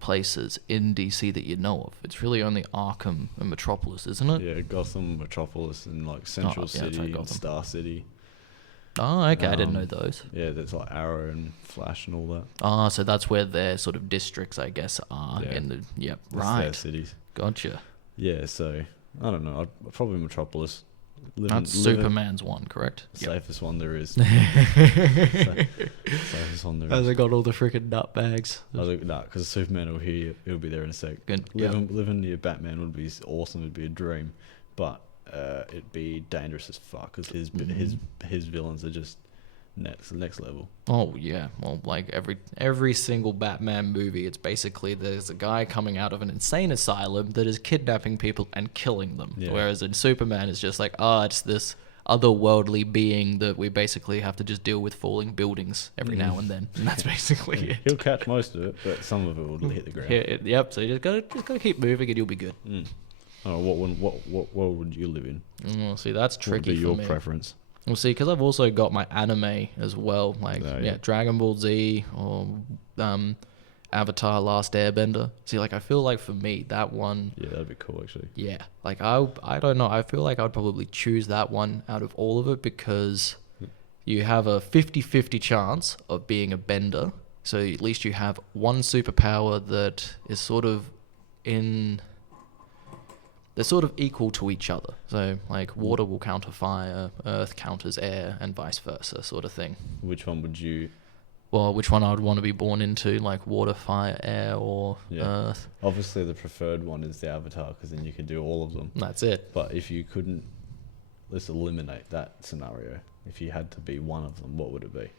places in DC that you know of. It's really only Arkham and Metropolis, isn't it? Yeah, Gotham, Metropolis, and like Central City and Star City. Oh, okay, I didn't know those. Yeah, there's like Arrow and Flash and all that. Oh, so that's where their sort of districts, I guess, are in the. Yep, right. Their cities. Gotcha. Yeah, so I don't know. I'd probably Metropolis. That's Superman's one, correct? Safest one there is. Safest one there is. Has it got all the freaking nut bags? Because Superman will be there in a sec. Good. Living near Batman would be awesome. It'd be a dream, but it'd be dangerous as fuck because his villains are just next level. Oh yeah, well, like every single Batman movie, it's basically there's a guy coming out of an insane asylum that is kidnapping people and killing them. Yeah. Whereas in Superman, it's just like, it's this otherworldly being that we basically have to just deal with falling buildings every now and then, and that's basically it. He'll catch most of it, but some of it will hit the ground. Yep. So you just gotta keep moving, and you'll be good. Oh, what world would you live in? Well, see, that's What would tricky be for your me. preference? Well, see, because I've also got my anime as well, like yeah. Dragon Ball Z or Avatar: Last Airbender. See, like I feel like for me that one, Yeah, that'd be cool actually. yeah, like I don't know, I feel like I'd probably choose that one out of all of it because you have a 50-50 chance of being a bender, so at least you have one superpower that is sort of they're sort of equal to each other. So, like, water will counter fire, earth counters air, and vice versa, sort of thing. Which one would you? Well, which one I would want to be born into, like water, fire, air, or earth. Obviously, the preferred one is the Avatar because then you can do all of them. That's it. But if you couldn't, let's eliminate that scenario. If you had to be one of them, what would it be?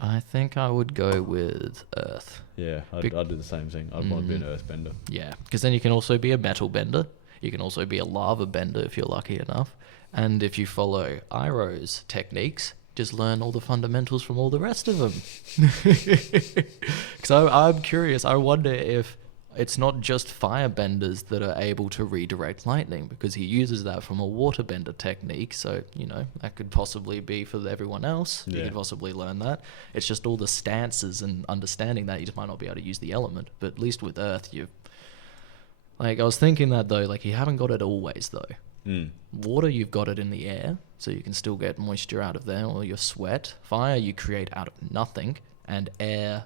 I think I would go with earth. Yeah, I'd do the same thing. I'd want to be an earthbender. Yeah, because then you can also be a metal bender. You can also be a lava bender if you're lucky enough. And if you follow Iroh's techniques, just learn all the fundamentals from all the rest of them. Because I'm curious. I wonder if it's not just firebenders that are able to redirect lightning, because he uses that from a waterbender technique. So, that could possibly be for everyone else. Yeah. You could possibly learn that. It's just all the stances and understanding that you just might not be able to use the element. But at least with Earth, I was thinking that though, like you haven't got it always though. Water, you've got it in the air, so you can still get moisture out of there, or your sweat. Fire, you create out of nothing. And air,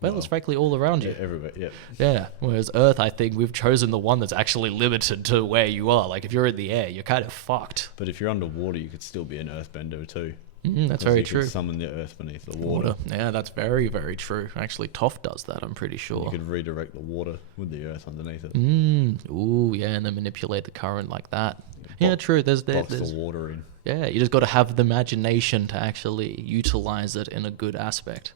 well, it's frankly all around you. Yeah, everywhere, yeah. Yeah, whereas Earth, I think we've chosen the one that's actually limited to where you are. Like, if you're in the air, you're kind of fucked. But if you're underwater, you could still be an earthbender too. That's very true. You could summon the earth beneath the water. Yeah, that's very, very true. Actually, Toph does that, I'm pretty sure. You could redirect the water with the earth underneath it. Ooh, yeah, and then manipulate the current like that. Yeah, true. There's Box the water in. Yeah, you just got to have the imagination to actually utilize it in a good aspect.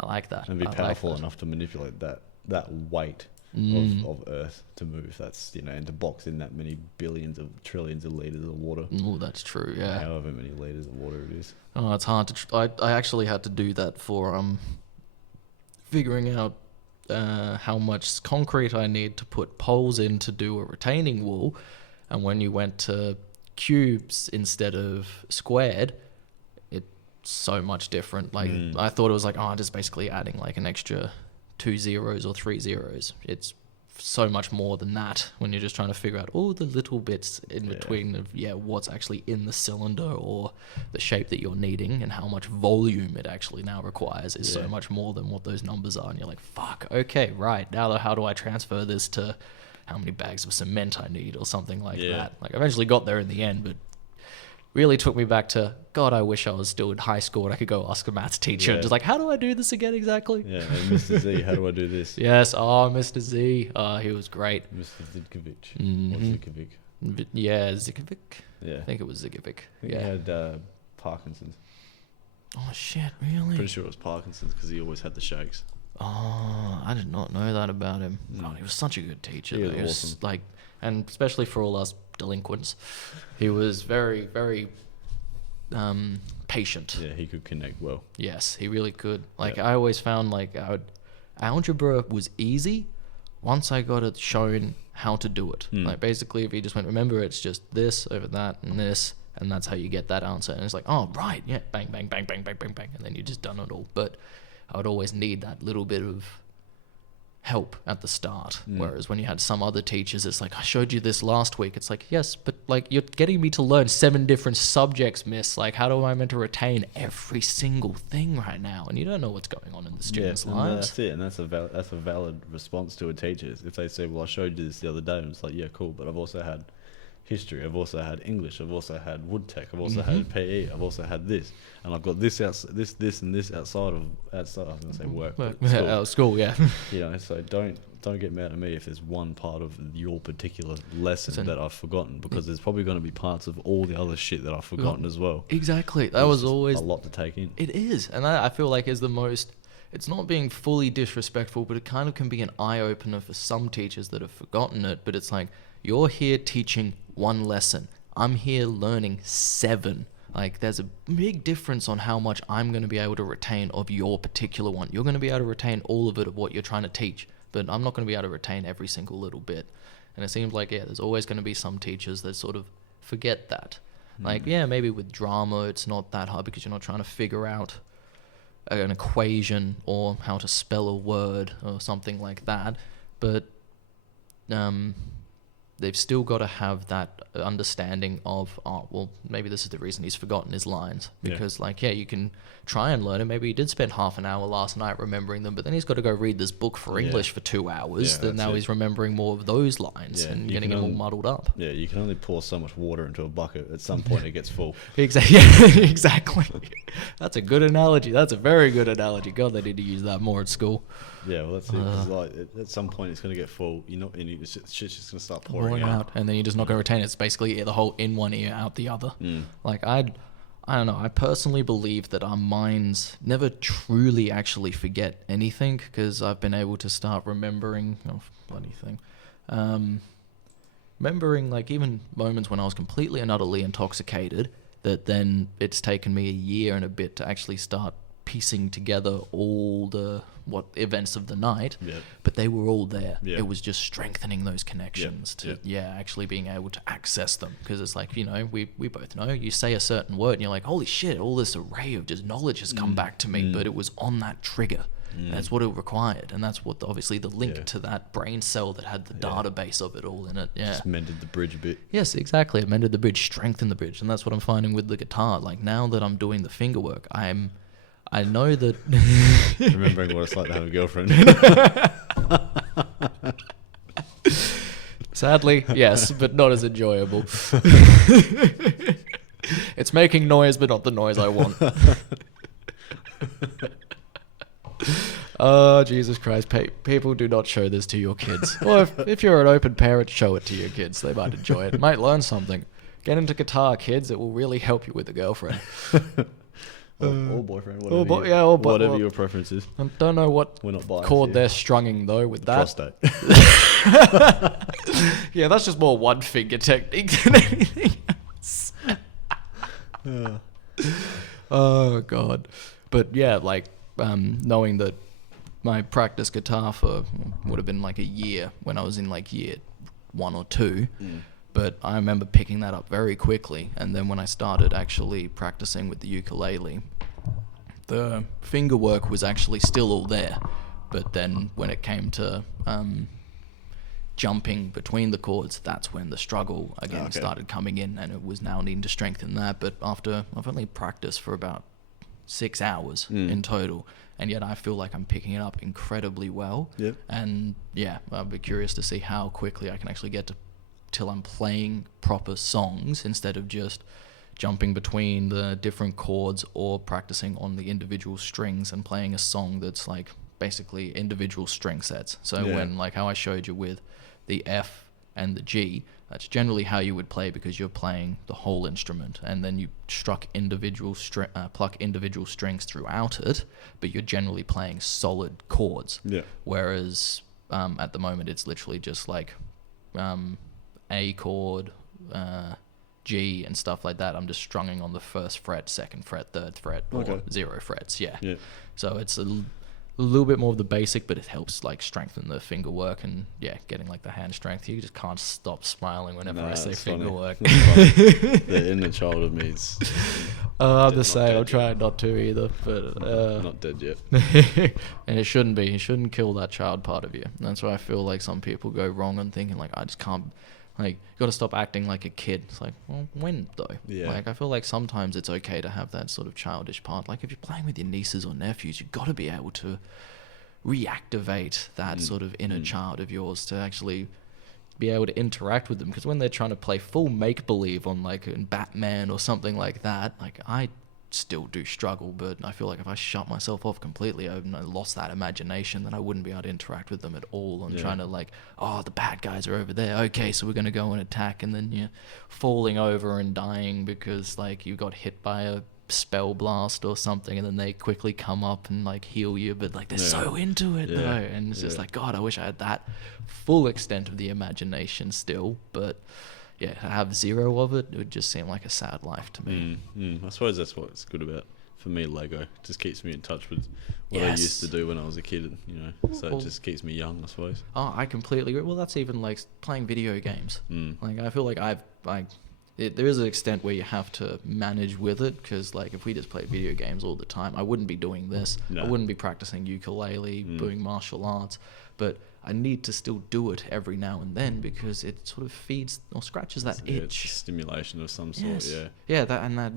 I like that. And be powerful enough to manipulate that weight of Earth to move. That's, and to box in that many billions of trillions of liters of water. Oh, that's true, yeah. However many liters of water it is. Oh, it's hard to... I actually had to do that for figuring out how much concrete I need to put poles in to do a retaining wall. And when you went to cubes instead of squared, it's so much different. Like, I thought it was like, just basically adding like an extra 2 zeros or 3 zeros. It's so much more than that when you're just trying to figure out all the little bits in between of what's actually in the cylinder or the shape that you're needing, and how much volume it actually now requires is so much more than what those numbers are. And you're like, fuck, okay, right, now how do I transfer this to how many bags of cement I need or something like that. Like, I eventually got there in the end, but really took me back to, God, I wish I was still in high school and I could go ask a maths teacher. Just like, how do I do this again exactly? Yeah, and Mr. Z, how do I do this? Yes, Mr. Z. He was great. Mr. Zidkovic. Or Zikovic. Yeah, Zikovic. Yeah. I think it was Zikovic. He had Parkinson's. Oh, shit, really? Pretty sure it was Parkinson's because he always had the shakes. Oh, I did not know that about him. God, he was such a good teacher. He was He was awesome. like, and especially for all us delinquents, he was very, very patient. Yeah, he could connect well. Yes, he really could. Like, I always found like algebra was easy once I got it shown how to do it. Like, basically, if you just went, remember, it's just this over that and this, and that's how you get that answer. And it's like, oh, right, yeah, bang, bang, bang, bang, bang, bang, bang, and then you just done it all. But I would always need that little bit of help at the start. Whereas when you had some other teachers, it's like, I showed you this last week. It's like, yes, but like, you're getting me to learn 7 different subjects, miss. Like, how do I meant to retain every single thing right now? And you don't know what's going on in the students' lives. That's it, and that's a valid response to a teacher. If they say, well, I showed you this the other day, and it's like, yeah, cool, but I've also had history, I've also had English, I've also had wood tech, I've also had PE, I've also had this, and I've got this and this outside of I was gonna say work. School, yeah. So don't get mad at me if there's one part of your particular lesson that I've forgotten, because there's probably going to be parts of all the other shit that I've forgotten as well. Exactly. That was always a lot to take in. It is, and that I feel like is the most. It's not being fully disrespectful, but it kind of can be an eye opener for some teachers that have forgotten it. But it's like, you're here teaching one lesson. I'm here learning 7. Like, there's a big difference on how much I'm going to be able to retain of your particular one. You're going to be able to retain all of it of what you're trying to teach, but I'm not going to be able to retain every single little bit. And it seems like, there's always going to be some teachers that sort of forget that. Like, maybe with drama, it's not that hard because you're not trying to figure out an equation or how to spell a word or something like that. But they've still got to have that understanding of, maybe this is the reason he's forgotten his lines. Because, you can try and learn it. Maybe he did spend half an hour last night remembering them, but then he's got to go read this book for English for 2 hours. Then now he's remembering more of those lines and getting them all muddled up. Yeah, you can only pour so much water into a bucket. At some point, it gets full. Exactly. That's a good analogy. That's a very good analogy. God, they need to use that more at school. Yeah, well, that's it. 'Cause, at some point, it's going to get full. Shit's just going to start pouring out. And then you're just not going to retain it. It's basically the whole in one ear, out the other. I don't know. I personally believe that our minds never truly actually forget anything, because I've been able to start remembering, bloody thing. Remembering, even moments when I was completely and utterly intoxicated, that then it's taken me a year and a bit to actually start piecing together all the events of the night, but they were all there. It was just strengthening those connections to actually being able to access them, because it's like, we both know, you say a certain word and you're like, holy shit, all this array of just knowledge has come back to me, but it was on that trigger. That's what it required, and that's what obviously the link to that brain cell that had the database of it all in it. Just mended the bridge a bit. Yes, exactly. It mended the bridge, strengthened the bridge, and that's what I'm finding with the guitar. Like, now that I'm doing the finger work, I know that... Remembering what it's like to have a girlfriend. Sadly, yes, but not as enjoyable. It's making noise, but not the noise I want. Oh, Jesus Christ. People, do not show this to your kids. Or if you're an open parent, show it to your kids. They might enjoy it. Might learn something. Get into guitar, kids. It will really help you with a girlfriend. Or boyfriend, whatever your preference is. I don't know what chord they're strunging though with that. Prostate. Yeah, that's just more one finger technique than anything else. Oh God. But yeah, knowing that my practice guitar for would have been like a year when I was in year 1 or 2. But I remember picking that up very quickly, and then when I started actually practicing with the ukulele, the finger work was actually still all there. But then when it came to jumping between the chords, that's when the struggle again started coming in, and it was now needing to strengthen that. But after I've only practiced for about 6 hours in total, and yet I feel like I'm picking it up incredibly well. Yep. And I'll be curious to see how quickly I can actually get to till I'm playing proper songs instead of just jumping between the different chords or practicing on the individual strings and playing a song that's basically individual string sets. So when how I showed you with the F and the G, that's generally how you would play, because you're playing the whole instrument, and then you pluck individual strings throughout it, but you're generally playing solid chords. Whereas at the moment it's literally just A chord, G and stuff like that. I'm just strumming on the 1st fret, 2nd fret, 3rd fret, or 0 frets. So it's a little bit more of the basic, but it helps strengthen the finger work and getting the hand strength. You just can't stop smiling whenever I say finger work. The inner child of me is I'm the same. I'm trying not to either, but not dead yet. And it shouldn't be. You shouldn't kill that child part of you. And that's why I feel like some people go wrong and thinking I just can't. You got to stop acting like a kid. It's well, when though? I feel like sometimes it's okay to have that sort of childish part. If you're playing with your nieces or nephews, you've got to be able to reactivate that sort of inner child of yours to actually be able to interact with them. Because when they're trying to play full make-believe on in Batman or something like that, I still do struggle, but I feel like if I shut myself off completely, I've lost that imagination, then I wouldn't be able to interact with them at all. And trying to like, oh, the bad guys are over there. Okay, so we're going to go and attack. And then you're falling over and dying because like you got hit by a spell blast or something, and then they quickly come up and like heal you, but like they're so into it though. And it's just like, God, I wish I had that full extent of the imagination still, but yeah, to have zero of it, it would just seem like a sad life to me. I suppose that's what's good about, for me, Lego. It just keeps me in touch with what I used to do when I was a kid, you know. So it just keeps me young, I suppose. Oh, I completely agree. Well, that's even like playing video games. Like I feel like there is an extent where you have to manage with it, because like if we just played video games all the time, I wouldn't be doing this. No. I wouldn't be practicing ukulele, doing martial arts, but I need to still do it every now and then because it sort of feeds or scratches that itch. It's a stimulation of some sort. Yeah, that and that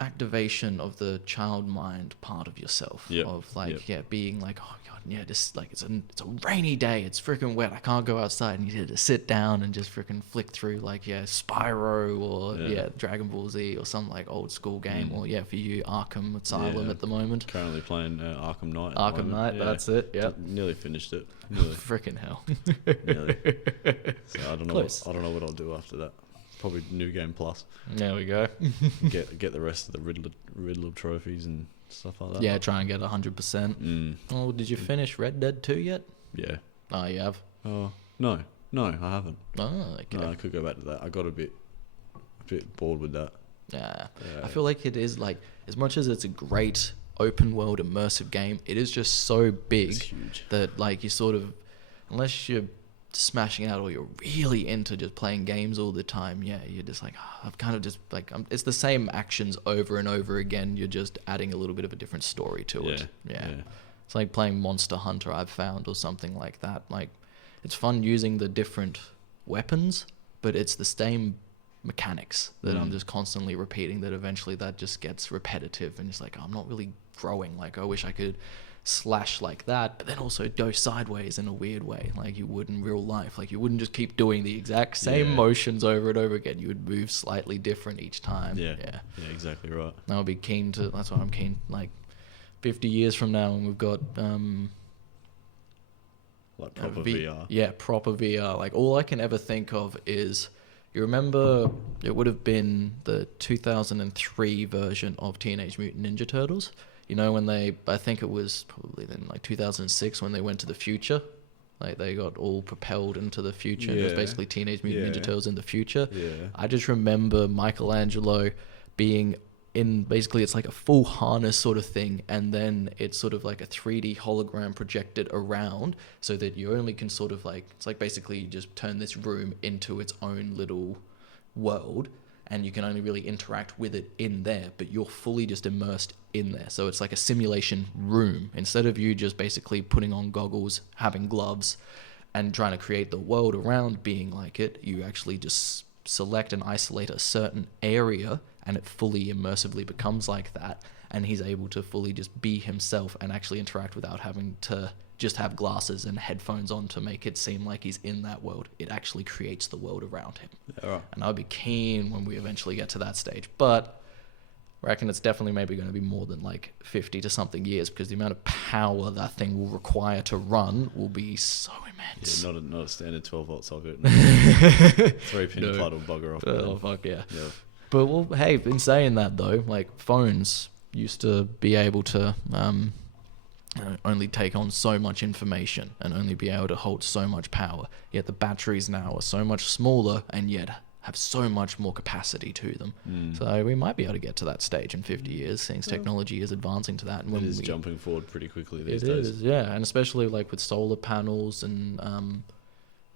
activation of the child mind part of yourself, of like being like, oh god, just like it's a rainy day, it's freaking wet, I can't go outside, and you need to sit down and just freaking flick through like Spyro or Dragon Ball Z or some like old school game, or for you Arkham Asylum at the moment. Currently playing Arkham Knight. Knight, that's it. Nearly finished it. Freaking hell. Nearly. So I don't know what I'll do after that. Probably New Game Plus. There we go. get the rest of the Riddler trophies and stuff like that. Yeah, try and get 100%. Oh, did you finish Red Dead 2 yet? Yeah. Oh, you have? Oh, no, I haven't. Oh, okay. No, I could go back to that. I got a bit bored with that. Yeah. I feel like it is like, as much as it's a great open world immersive game, it is just so big. It's huge. That like you sort of, unless you're smashing out or you're really into just playing games all the time, you're just like, I've kind of just like, it's the same actions over and over again, you're just adding a little bit of a different story to it. It's like playing Monster Hunter, I've found, or something like that. Like, it's fun using the different weapons, but it's the same mechanics that I'm just constantly repeating, that eventually that just gets repetitive, and it's like, I'm not really growing. Like, I wish I could slash like that, but then also go sideways in a weird way like you would in real life. Like, you wouldn't just keep doing the exact same motions over and over again. You would move slightly different each time. Yeah, exactly right. I would be keen to, that's why I'm keen, like 50 years from now, and we've got like proper VR. Yeah, proper VR. Like, all I can ever think of is, you remember, it would have been the 2003 version of Teenage Mutant Ninja Turtles. You know, when I think it was probably then like 2006 when they went to the future. Like, they got all propelled into the future. And it was basically Teenage Mutant Ninja Turtles in the future. Yeah. I just remember Michelangelo being in, basically it's like a full harness sort of thing, and then it's sort of like a 3D hologram projected around, so that you only can sort of like, it's like basically you just turn this room into its own little world, and you can only really interact with it in there, but you're fully just immersed in there. So it's like a simulation room. Instead of you just basically putting on goggles, having gloves, and trying to create the world around being like it, you actually just select and isolate a certain area, and it fully immersively becomes like that. And he's able to fully just be himself and actually interact without having to just have glasses and headphones on to make it seem like he's in that world. It actually creates the world around him. Yeah, right. And I'd be keen when we eventually get to that stage. But I reckon it's definitely maybe going to be more than like 50 to something years, because the amount of power that thing will require to run will be so immense. Yeah, not a standard 12-volt socket. 3-pin plug will bugger off. Oh, fuck yeah. But, well, hey, in saying that though, like, phones used to be able to only take on so much information and only be able to hold so much power. Yet the batteries now are so much smaller and yet have so much more capacity to them. So we might be able to get to that stage in 50 years, since technology is advancing to that. And it is jumping forward pretty quickly these days. It is, yeah. And especially like with solar panels and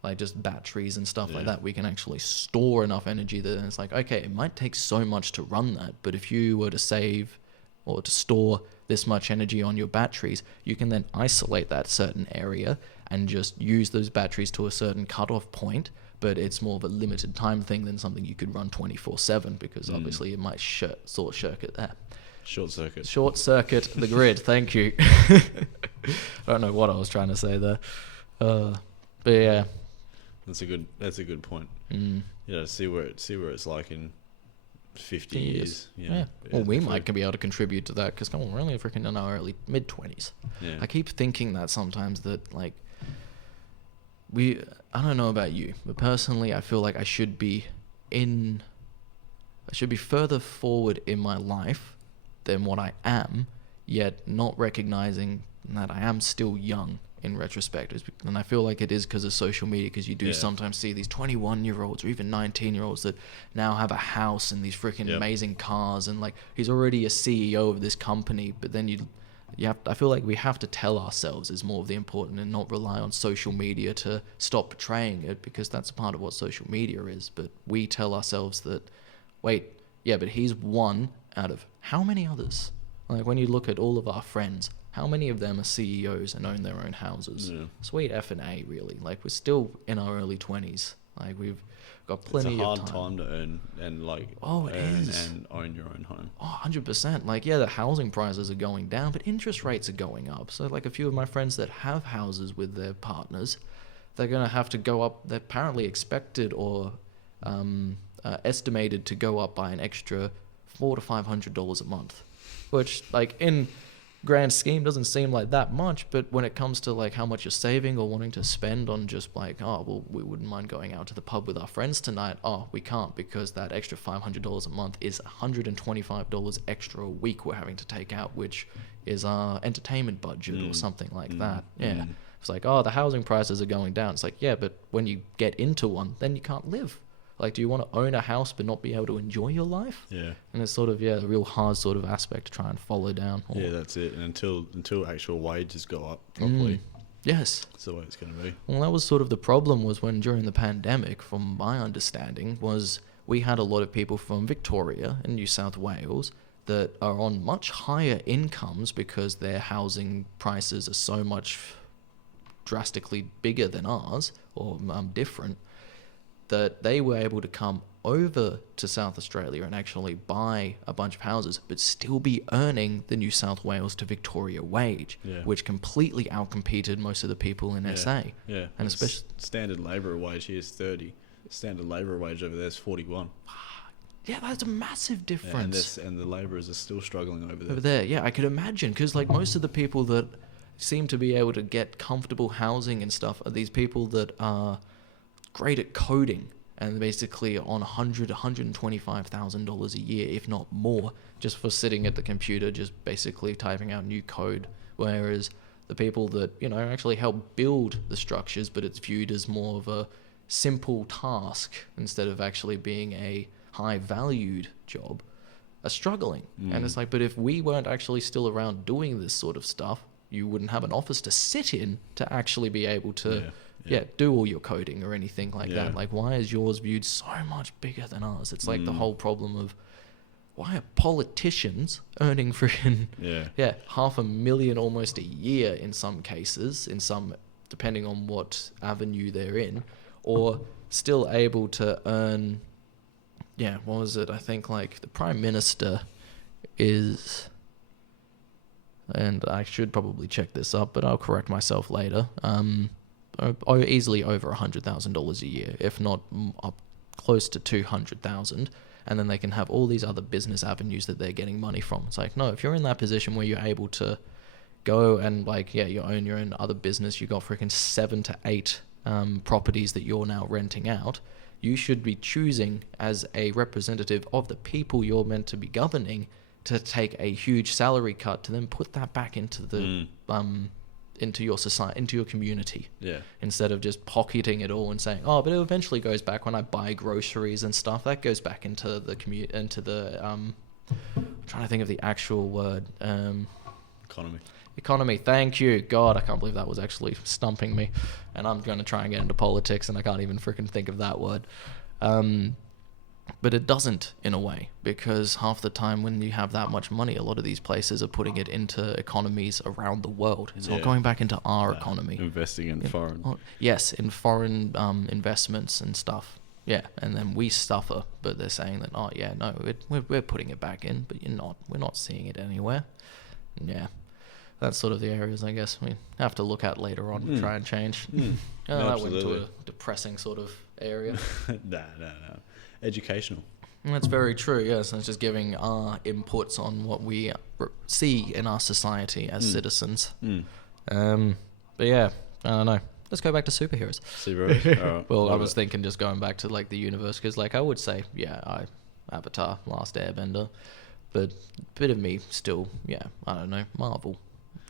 like just batteries and stuff like that, we can actually store enough energy that it's like, okay, it might take so much to run that, but if you were to save or to store this much energy on your batteries, you can then isolate that certain area and just use those batteries to a certain cutoff point. But it's more of a limited time thing than something you could run 24/7, because obviously it might short circuit the grid. Thank you. I don't know what I was trying to say there, but yeah, that's a good point. Yeah, see where it's like in 50 years. You know, Yeah. Well, we definitely. might be able to contribute to that because, come on, we're only freaking in our early mid-20s. Yeah. I keep thinking that sometimes that, like, I don't know about you, but personally, I feel like I should be further forward in my life than what I am, yet not recognizing that I am still young in retrospect. And I feel like it is because of social media, because you do sometimes see these 21-year-olds or even 19-year-olds that now have a house and these freaking amazing cars, and like he's already a CEO of this company, but then I feel like we have to tell ourselves is more of the important and not rely on social media to stop portraying it, because that's a part of what social media is. But we tell ourselves that, wait, yeah, but he's one out of how many others? Like when you look at all of our friends, how many of them are CEOs and own their own houses? Yeah. Sweet F&A, really. Like we're still in our early 20s. Like we've got plenty of time. It's a hard time to earn and like it is. And own your own home. Oh, 100%. Like, yeah, the housing prices are going down, but interest rates are going up. So like a few of my friends that have houses with their partners, they're going to have to go up. They're apparently expected or estimated to go up by an extra $400 to $500 a month, which like in grand scheme doesn't seem like that much, but when it comes to like how much you're saving or wanting to spend on just like, oh well, we wouldn't mind going out to the pub with our friends tonight, we can't, because that extra $500 a month is $125 extra a week we're having to take out, which is our entertainment budget or something like that. It's like, the housing prices are going down. It's like, yeah, but when you get into one, then you can't live. Like, do you want to own a house but not be able to enjoy your life? Yeah. And it's sort of, a real hard sort of aspect to try and follow down. Yeah, that's it. And until actual wages go up properly. Yes. That's the way it's going to be. Well, that was sort of the problem, was when during the pandemic, from my understanding, was we had a lot of people from Victoria and New South Wales that are on much higher incomes because their housing prices are so much drastically bigger than ours, or different, that they were able to come over to South Australia and actually buy a bunch of houses, but still be earning the New South Wales to Victoria wage, which completely outcompeted most of the people in SA. Yeah, and especially standard labour wage here is 30. Standard labour wage over there is 41. Yeah, that's a massive difference. And the labourers are still struggling over there. Over there, yeah, I could imagine, because like most of the people that seem to be able to get comfortable housing and stuff are these people that are great at coding and basically on $125,000 a year, if not more, just for sitting at the computer, just basically typing out new code. Whereas the people that, actually help build the structures, but it's viewed as more of a simple task instead of actually being a high valued job, are struggling. And it's like, but if we weren't actually still around doing this sort of stuff, you wouldn't have an office to sit in to actually be able to do all your coding or anything like that. Like, why is yours viewed so much bigger than ours? It's like the whole problem of, why are politicians earning freaking $500,000 almost a year in some cases, depending on what avenue they're in, or still able to earn, what was it? I think like the Prime Minister is, and I should probably check this up, but I'll correct myself later, easily over $100,000 a year, if not up close to 200,000, and then they can have all these other business avenues that they're getting money from. It's like, no, if you're in that position where you're able to go and like, you own your own other business, you got freaking 7 to 8 properties that you're now renting out, you should be choosing as a representative of the people you're meant to be governing to take a huge salary cut to then put that back into the into your society, into your community, instead of just pocketing it all and saying, but it eventually goes back when I buy groceries and stuff, that goes back into the I'm trying to think of the actual word, economy. Thank you. God, I can't believe that was actually stumping me, and I'm going to try and get into politics and I can't even freaking think of that word. But it doesn't, in a way, because half the time when you have that much money, a lot of these places are putting it into economies around the world. It's not going back into our economy. Investing in foreign. Yes, in foreign investments and stuff. Yeah, and then we suffer, but they're saying that, we're putting it back in, but you're not. We're not seeing it anywhere. Yeah, that's sort of the areas I guess we have to look at later on to try and change. That went to a depressing sort of area. No. Educational. That's very true, yes. And it's just giving our inputs on what we see in our society as citizens. But yeah, I don't know. Let's go back to superheroes. Superheroes? All right. Well, I was thinking just going back to like the universe, because like I would say, yeah, Avatar, Last Airbender, but a bit of me still, yeah, I don't know, Marvel.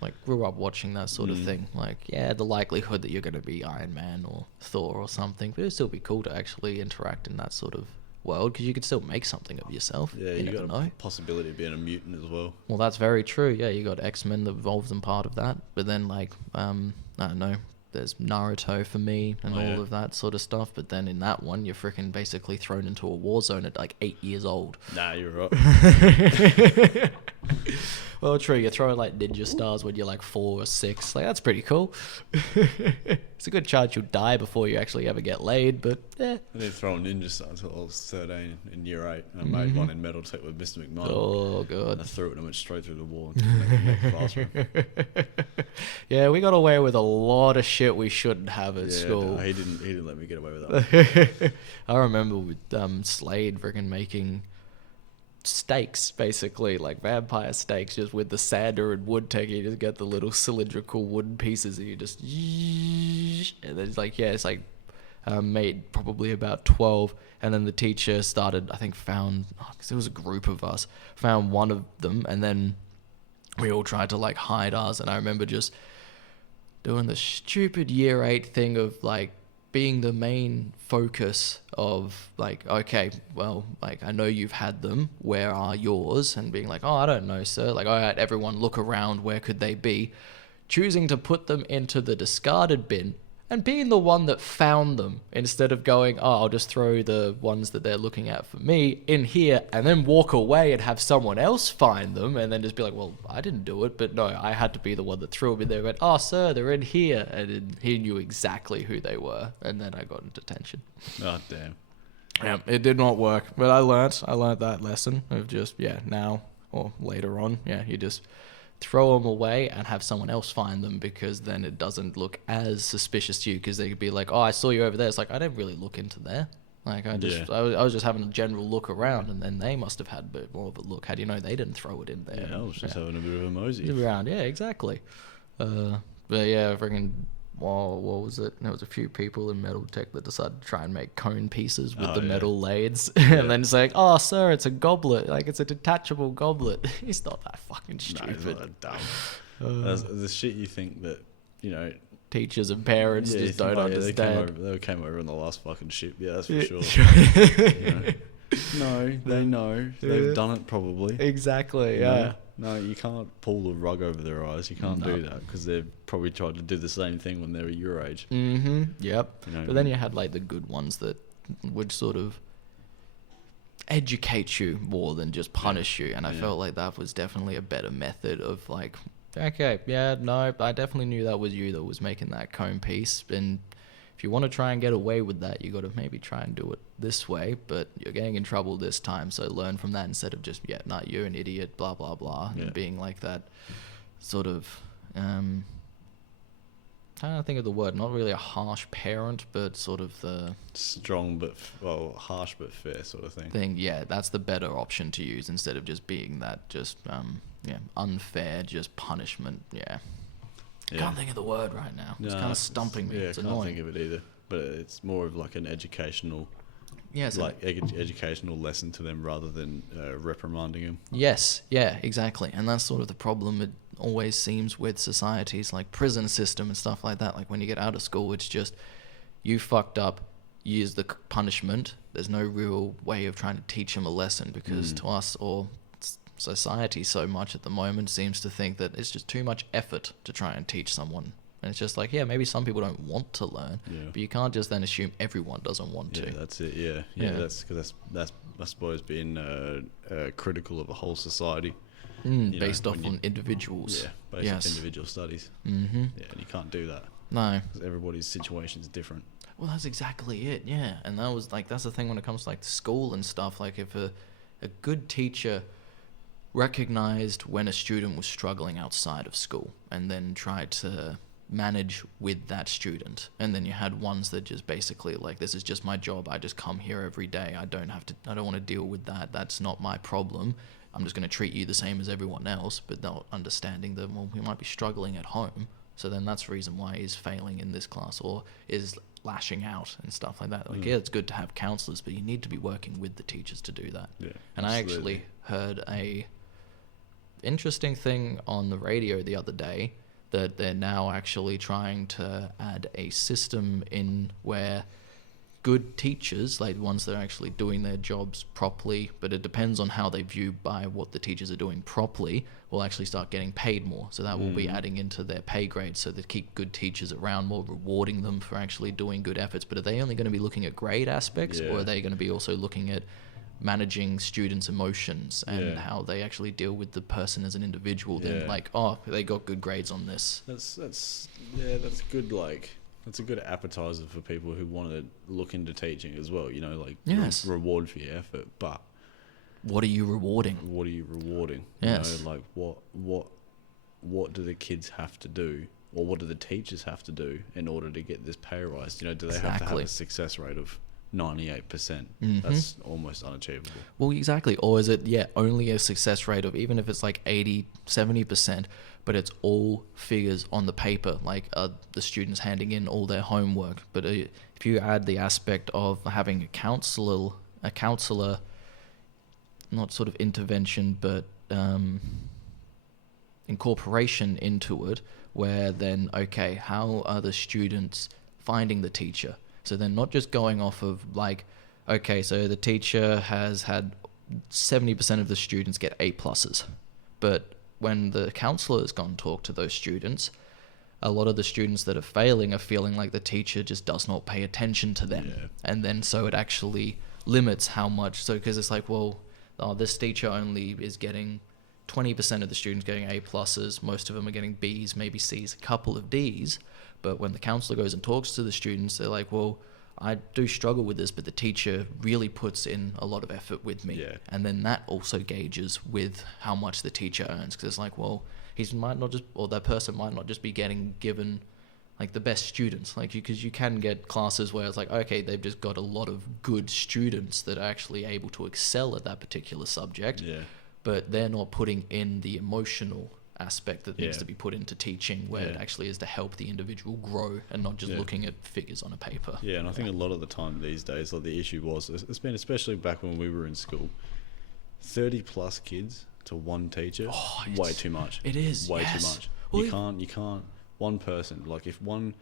Like, grew up watching that sort of thing. Like, yeah, the likelihood that you're going to be Iron Man or Thor or something, but it'd still be cool to actually interact in that sort of world, because you could still make something of yourself. Yeah, you got a possibility of being a mutant as well. Well, that's very true. Yeah, you got X-Men that evolves in part of that, but then like, I don't know, there's Naruto for me and all of that sort of stuff, but then in that one, you're freaking basically thrown into a war zone at like 8 years old. Nah, you're right. Well, true, you're throwing like ninja stars when you're like 4 or 6. Like, that's pretty cool. It's a good chance you'll die before you actually ever get laid, but yeah. I did throw a ninja star until I was 13 in year 8, and I made one in Metal Tech with Mr. McMahon. Oh, God. And I threw it and it went straight through the wall into the classroom. Yeah, we got away with a lot of shit we shouldn't have at school. No, he didn't let me get away with that. I remember with Slade freaking making stakes, basically, like vampire stakes, just with the sander and wood taking. You just get the little cylindrical wooden pieces and you just, and then it's like, yeah, it's like made probably about 12, and then the teacher started, I think found, because there was a group of us, found one of them, and then we all tried to like hide ours. And I remember just doing the stupid year 8 thing of like being the main focus of like, okay, well, like, I know you've had them, where are yours? And being like, oh, I don't know, sir. Like, all right, everyone look around, where could they be? Choosing to put them into the discarded bin and being the one that found them, instead of going, oh, I'll just throw the ones that they're looking at for me in here and then walk away and have someone else find them, and then just be like, well, I didn't do it. But no, I had to be the one that threw them in there. Went, oh, sir, they're in here. And he knew exactly who they were. And then I got in detention. Oh, damn. Yeah, it did not work. But I learned that lesson of just, yeah, now or later on, yeah, you just throw them away and have someone else find them, because then it doesn't look as suspicious to you, because they could be like, oh, I saw you over there. It's like, I didn't really look into there. Like, I was just having a general look around, and then they must have had a bit more of a look. How do you know they didn't throw it in there? Yeah, I was just having a bit of a mosey around. Yeah, exactly. But yeah, freaking, what was it? There was a few people in Metal Tech that decided to try and make cone pieces with the metal lathes, and then saying, oh, sir, it's a goblet. Like, it's a detachable goblet. It's not that fucking stupid. No, it's not that dumb. That's the shit you think that, you know, teachers and parents just don't understand. They came over on the last fucking ship. Yeah, that's for sure. You know? No, they know. They've done it probably. Exactly, yeah. No, you can't pull the rug over their eyes. You can't do that, because they've probably tried to do the same thing when they were your age. Mm-hmm. Yep. You know, but then you had like the good ones that would sort of educate you more than just punish you. And I felt like that was definitely a better method of like, okay, yeah, no, I definitely knew that was you that was making that cone piece. And if you want to try and get away with that, you got to maybe try and do it this way, but you're getting in trouble this time, so learn from that instead of just, yeah, nah, you're an idiot, blah, blah, blah, and being like that sort of, I don't think of the word, not really a harsh parent, but sort of the... strong but, harsh but fair sort of thing. Yeah, that's the better option to use, instead of just being that just, unfair, just punishment, Can't think of the word right now. It's kind of stumping me. Yeah, it's I can't think of it either. But it's more of like an educational, educational lesson to them rather than reprimanding them. Yes, yeah, exactly. And that's sort of the problem. It always seems with societies like prison system and stuff like that. Like when you get out of school, it's just you fucked up. Use the punishment. There's no real way of trying to teach them a lesson, because to us or society so much at the moment seems to think that it's just too much effort to try and teach someone. And it's just like, yeah, maybe some people don't want to learn, but you can't just then assume everyone doesn't want to. Yeah, that's it. Yeah. That's because that's I suppose being critical of a whole society, based off on individuals. Yeah, based off individual studies. Mm-hmm. Yeah, and you can't do that. No, because everybody's situation is different. Well, that's exactly it. Yeah, and that's the thing when it comes to like school and stuff. Like if a good teacher recognized when a student was struggling outside of school and then tried to manage with that student, and then you had ones that just basically like, this is just my job, I just come here every day, I don't want to deal with that, that's not my problem, I'm just going to treat you the same as everyone else, but not understanding that, well, we might be struggling at home, so then that's the reason why he's failing in this class or is lashing out and stuff like that. Like, yeah, it's good to have counselors, but you need to be working with the teachers to do that. Yeah, and absolutely. I actually heard a interesting thing on the radio the other day, that they're now actually trying to add a system in where good teachers, like ones that are actually doing their jobs properly, but it depends on how they view by what the teachers are doing properly, will actually start getting paid more. So that will be adding into their pay grade, so they keep good teachers around, more rewarding them for actually doing good efforts. But are they only going to be looking at grade aspects, or are they going to be also looking at managing students' emotions and how they actually deal with the person as an individual? Then like, oh, they got good grades on this. That's good. Like, that's a good appetizer for people who want to look into teaching as well. You know, like reward for your effort, but what are you rewarding? What are you rewarding? Yes. You know, like what do the kids have to do, or what do the teachers have to do in order to get this pay rise? You know, do they have to have a success rate of 98%? That's almost unachievable. Well, exactly. Or is it only a success rate of, even if it's like 80-70%, but it's all figures on the paper, like the students handing in all their homework. But if you add the aspect of having a counselor, not sort of intervention, but incorporation into it, where then, okay, how are the students finding the teacher? So they're not just going off of like, okay, so the teacher has had 70% of the students get A+, but when the counsellor has gone and talked to those students, a lot of the students that are failing are feeling like the teacher just does not pay attention to them. And then so it actually limits how much, so because it's like, well, this teacher only is getting 20% of the students getting A+, most of them are getting Bs, maybe Cs, a couple of Ds. But when the counsellor goes and talks to the students, they're like, well, I do struggle with this, but the teacher really puts in a lot of effort with me. And then that also gauges with how much the teacher earns, because it's like, well, that person might not just be getting given like the best students, like because you can get classes where it's like, okay, they've just got a lot of good students that are actually able to excel at that particular subject, but they're not putting in the emotional aspect that needs to be put into teaching, where it actually is to help the individual grow and not just looking at figures on a paper. And I think a lot of the time these days, like, the issue was, it's been, especially back when we were in school, 30 plus kids to one teacher, way too much. It is way too much. Well, you can't one person, like, if one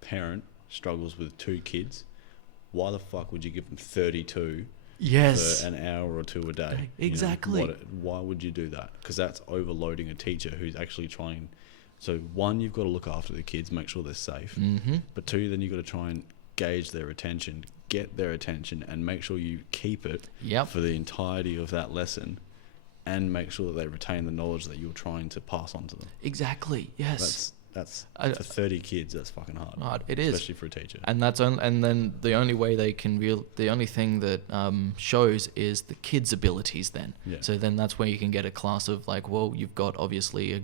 parent struggles with 2 kids, why the fuck would you give them 32 for an hour or 2 a day? Exactly. You know, why would you do that? Because that's overloading a teacher who's actually trying. So 1, you've got to look after the kids, make sure they're safe. But 2, then you've got to try and gauge their attention, get their attention, and make sure you keep it for the entirety of that lesson, and make sure that they retain the knowledge that you're trying to pass on to them. Exactly. Yes. That's for 30 kids. That's fucking hard. It is, especially for a teacher. And and then the only way they can the only thing that shows is the kids' abilities. Then, so then that's where you can get a class of like, well, you've got obviously a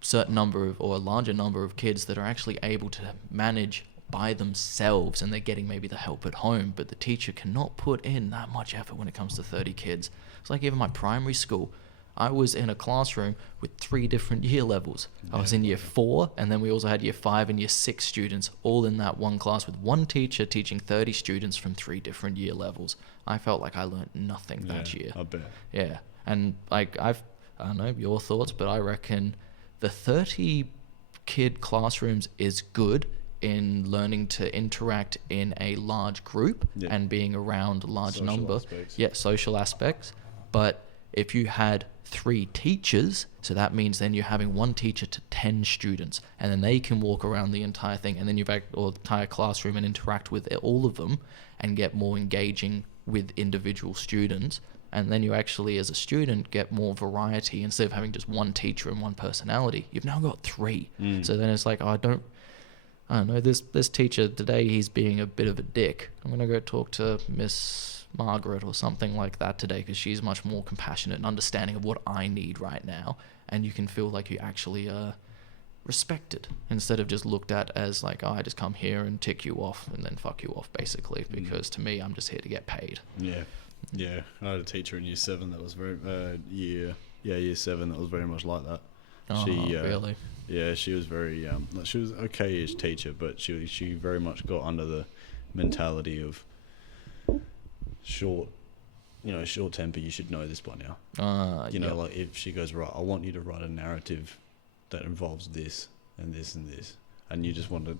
certain number or a larger number of kids that are actually able to manage by themselves, and they're getting maybe the help at home, but the teacher cannot put in that much effort when it comes to 30 kids. It's like even my primary school, I was in a classroom with 3 different year levels. I was in year 4, and then we also had year 5 and year 6 students, all in that one class with one teacher teaching 30 students from 3 different year levels. I felt like I learned nothing that year. I bet. Yeah. And like, I don't know your thoughts, but I reckon the 30 kid classrooms is good in learning to interact in a large group and being around a large Social number. Aspects. Social aspects. But if you had 3 teachers, so that means then you're having 1 teacher to 10 students, and then they can walk around the entire thing, and then you've or the entire classroom and interact with all of them and get more engaging with individual students. And then you actually, as a student, get more variety instead of having just 1 teacher and 1 personality. You've now got 3. So then it's like, I don't know, this teacher today, he's being a bit of a dick. I'm going to go talk to Miss Margaret or something like that today, because she's much more compassionate and understanding of what I need right now. And you can feel like you actually are respected instead of just looked at as like, oh, I just come here and tick you off and then fuck you off, basically, because to me, I'm just here to get paid. Yeah. I had a teacher in year 7 that was year 7 that was very much like that. Oh, really? Yeah, she was very she was okay-ish teacher, but she very much got under the mentality of short temper. You should know this by now. Like if she goes, right, I want you to write a narrative that involves this and this and this, and you just want to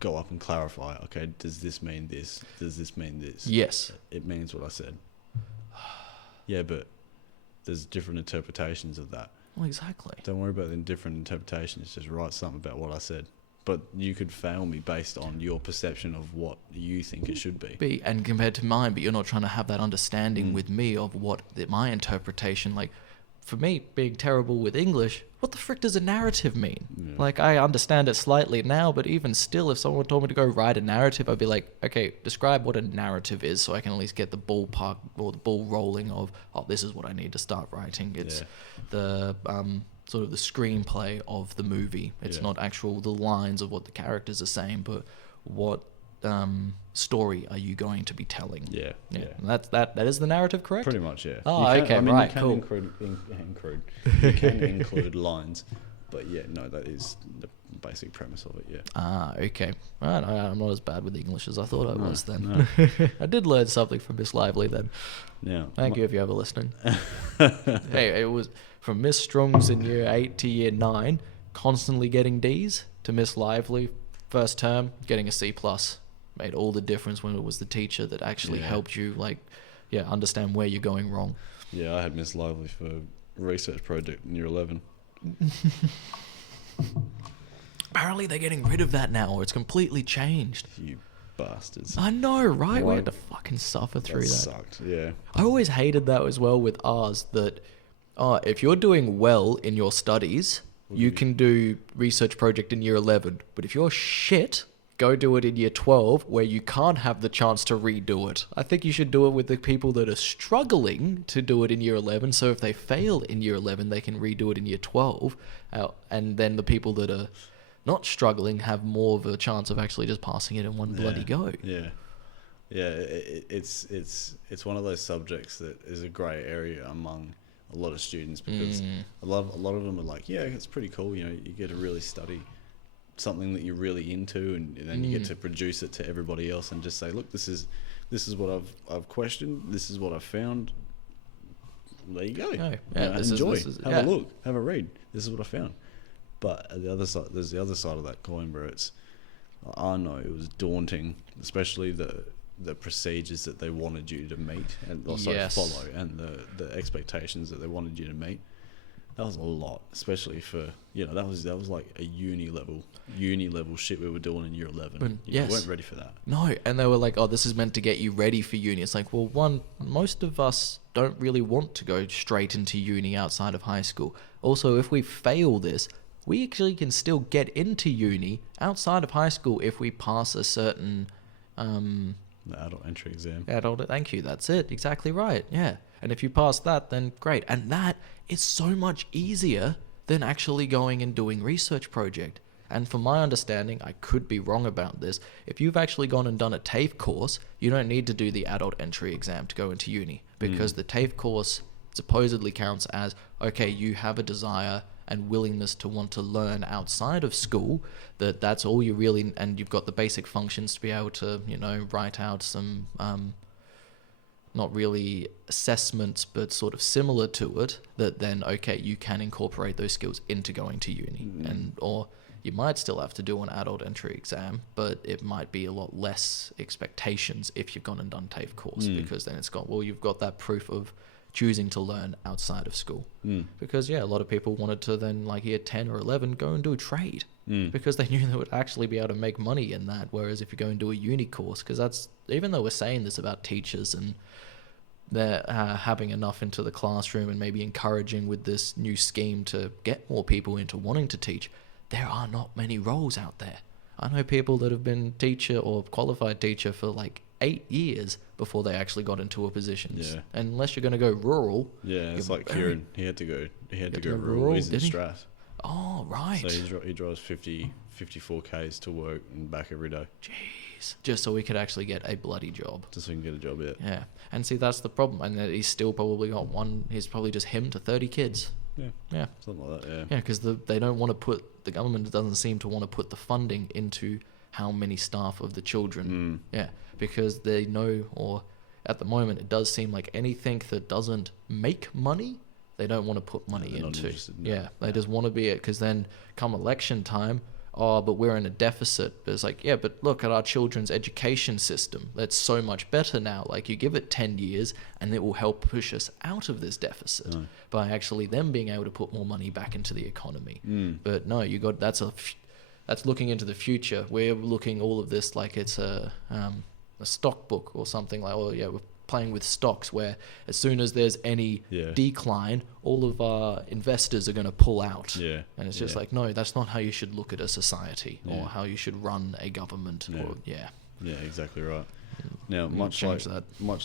go up and clarify, okay, does this mean this? Does this mean this? Yes. It means what I said. Yeah, but there's different interpretations of that. Well, exactly. Don't worry about the different interpretations. Just write something about what I said. But you could fail me based on your perception of what you think it should be. And compared to mine, but you're not trying to have that understanding with me of what my interpretation, like, for me, being terrible with English, what the frick does a narrative mean? Yeah. Like, I understand it slightly now, but even still, if someone told me to go write a narrative, I'd be like, okay, describe what a narrative is so I can at least get the ballpark or the ball rolling of, oh, this is what I need to start writing. It's the sort of the screenplay of the movie. It's not the lines of what the characters are saying, but what story are you going to be telling? Yeah. That is the narrative, correct? Pretty much, yeah. Oh, okay, right, you can cool. you can include lines, but yeah, no, that is the basic premise of it, yeah. Okay. Right, I'm not as bad with English as I thought I was then. No. I did learn something from Miss Lively then. Yeah. Thank you if you're ever listening. Hey, it was from Miss Strong's in year 8 to year 9, constantly getting D's, to Miss Lively, first term, getting a C+. Made all the difference when it was the teacher that actually helped you, understand where you're going wrong. Yeah, I had Miss Lively for a research project in year 11. Apparently they're getting rid of that now, or it's completely changed. You bastards. I know, right? We had to fucking suffer through that. Sucked, yeah. I always hated that as well with ours, that if you're doing well in your studies, you can do research project in year 11. But if you're shit, go do it in year 12, where you can't have the chance to redo it. I think you should do it with the people that are struggling to do it in year 11. So if they fail in year 11, they can redo it in year 12. And then the people that are not struggling have more of a chance of actually just passing it in one bloody go. Yeah. It's one of those subjects that is a grey area among a lot of students, because a lot of them are like, yeah, it's pretty cool, you get to really study something that you're really into, and then you get to produce it to everybody else and just say, look, this is what I've questioned, this is what I've found, there you go. Enjoy. Have a look, have a read, this is what I found. But at the other side, there's the other side of that coin where I know it was daunting, especially the procedures that they wanted you to meet and also follow, and the expectations that they wanted you to meet. That was a lot, especially for, that was like a uni level shit we were doing in year 11. We weren't ready for that. No, and they were like, oh, this is meant to get you ready for uni. It's like, well, most of us don't really want to go straight into uni outside of high school. Also, if we fail this, we actually can still get into uni outside of high school if we pass a certain the adult entry exam. Thank you. That's it. Exactly right. Yeah. And if you pass that, then great. And that is so much easier than actually going and doing research project. And from my understanding, I could be wrong about this, if you've actually gone and done a TAFE course, you don't need to do the adult entry exam to go into uni, because the TAFE course supposedly counts as, okay, you have a desire and willingness to want to learn outside of school, that's all you really, and you've got the basic functions to be able to, write out some, not really assessments, but sort of similar to it, that then, okay, you can incorporate those skills into going to uni. Or you might still have to do an adult entry exam, but it might be a lot less expectations if you've gone and done TAFE course, because then you've got that proof of choosing to learn outside of school. Because a lot of people wanted to then, like year 10 or 11, go and do a trade, because they knew they would actually be able to make money in that. Whereas if you go and do a uni course, because that's, even though we're saying this about teachers and they're having enough into the classroom and maybe encouraging with this new scheme to get more people into wanting to teach, there are not many roles out there. I know people that have been teacher or qualified teacher for like 8 years before they actually got into a position. And unless you're going to go rural. Yeah, it's like Kieran. He had to go rural. He's in Strath. Oh, right. So he drives 54 Ks to work and back every day. Jeez. Just so he could actually get a bloody job. Just so he can get a job, yeah. Yeah. And see, that's the problem. And that he's still probably got he's probably just him to 30 kids. Yeah. Yeah. Something like that, yeah. Yeah, because they don't want to the government doesn't seem to want to put the funding into how many staff of the children. Yeah. Because they know, or at the moment, it does seem like anything that doesn't make money, they don't want to put money into. Yeah, they just want to be it, because then come election time, but we're in a deficit. But it's like, yeah, but look at our children's education system. That's so much better now. Like, you give it 10 years and it will help push us out of this deficit by actually them being able to put more money back into the economy. But no, that's looking into the future. We're looking all of this like it's a stock book or something like, oh yeah, we're playing with stocks where as soon as there's any decline, all of our investors are going to pull out. Yeah. And it's just like, no, that's not how you should look at a society or how you should run a government. Yeah, exactly right. Now, much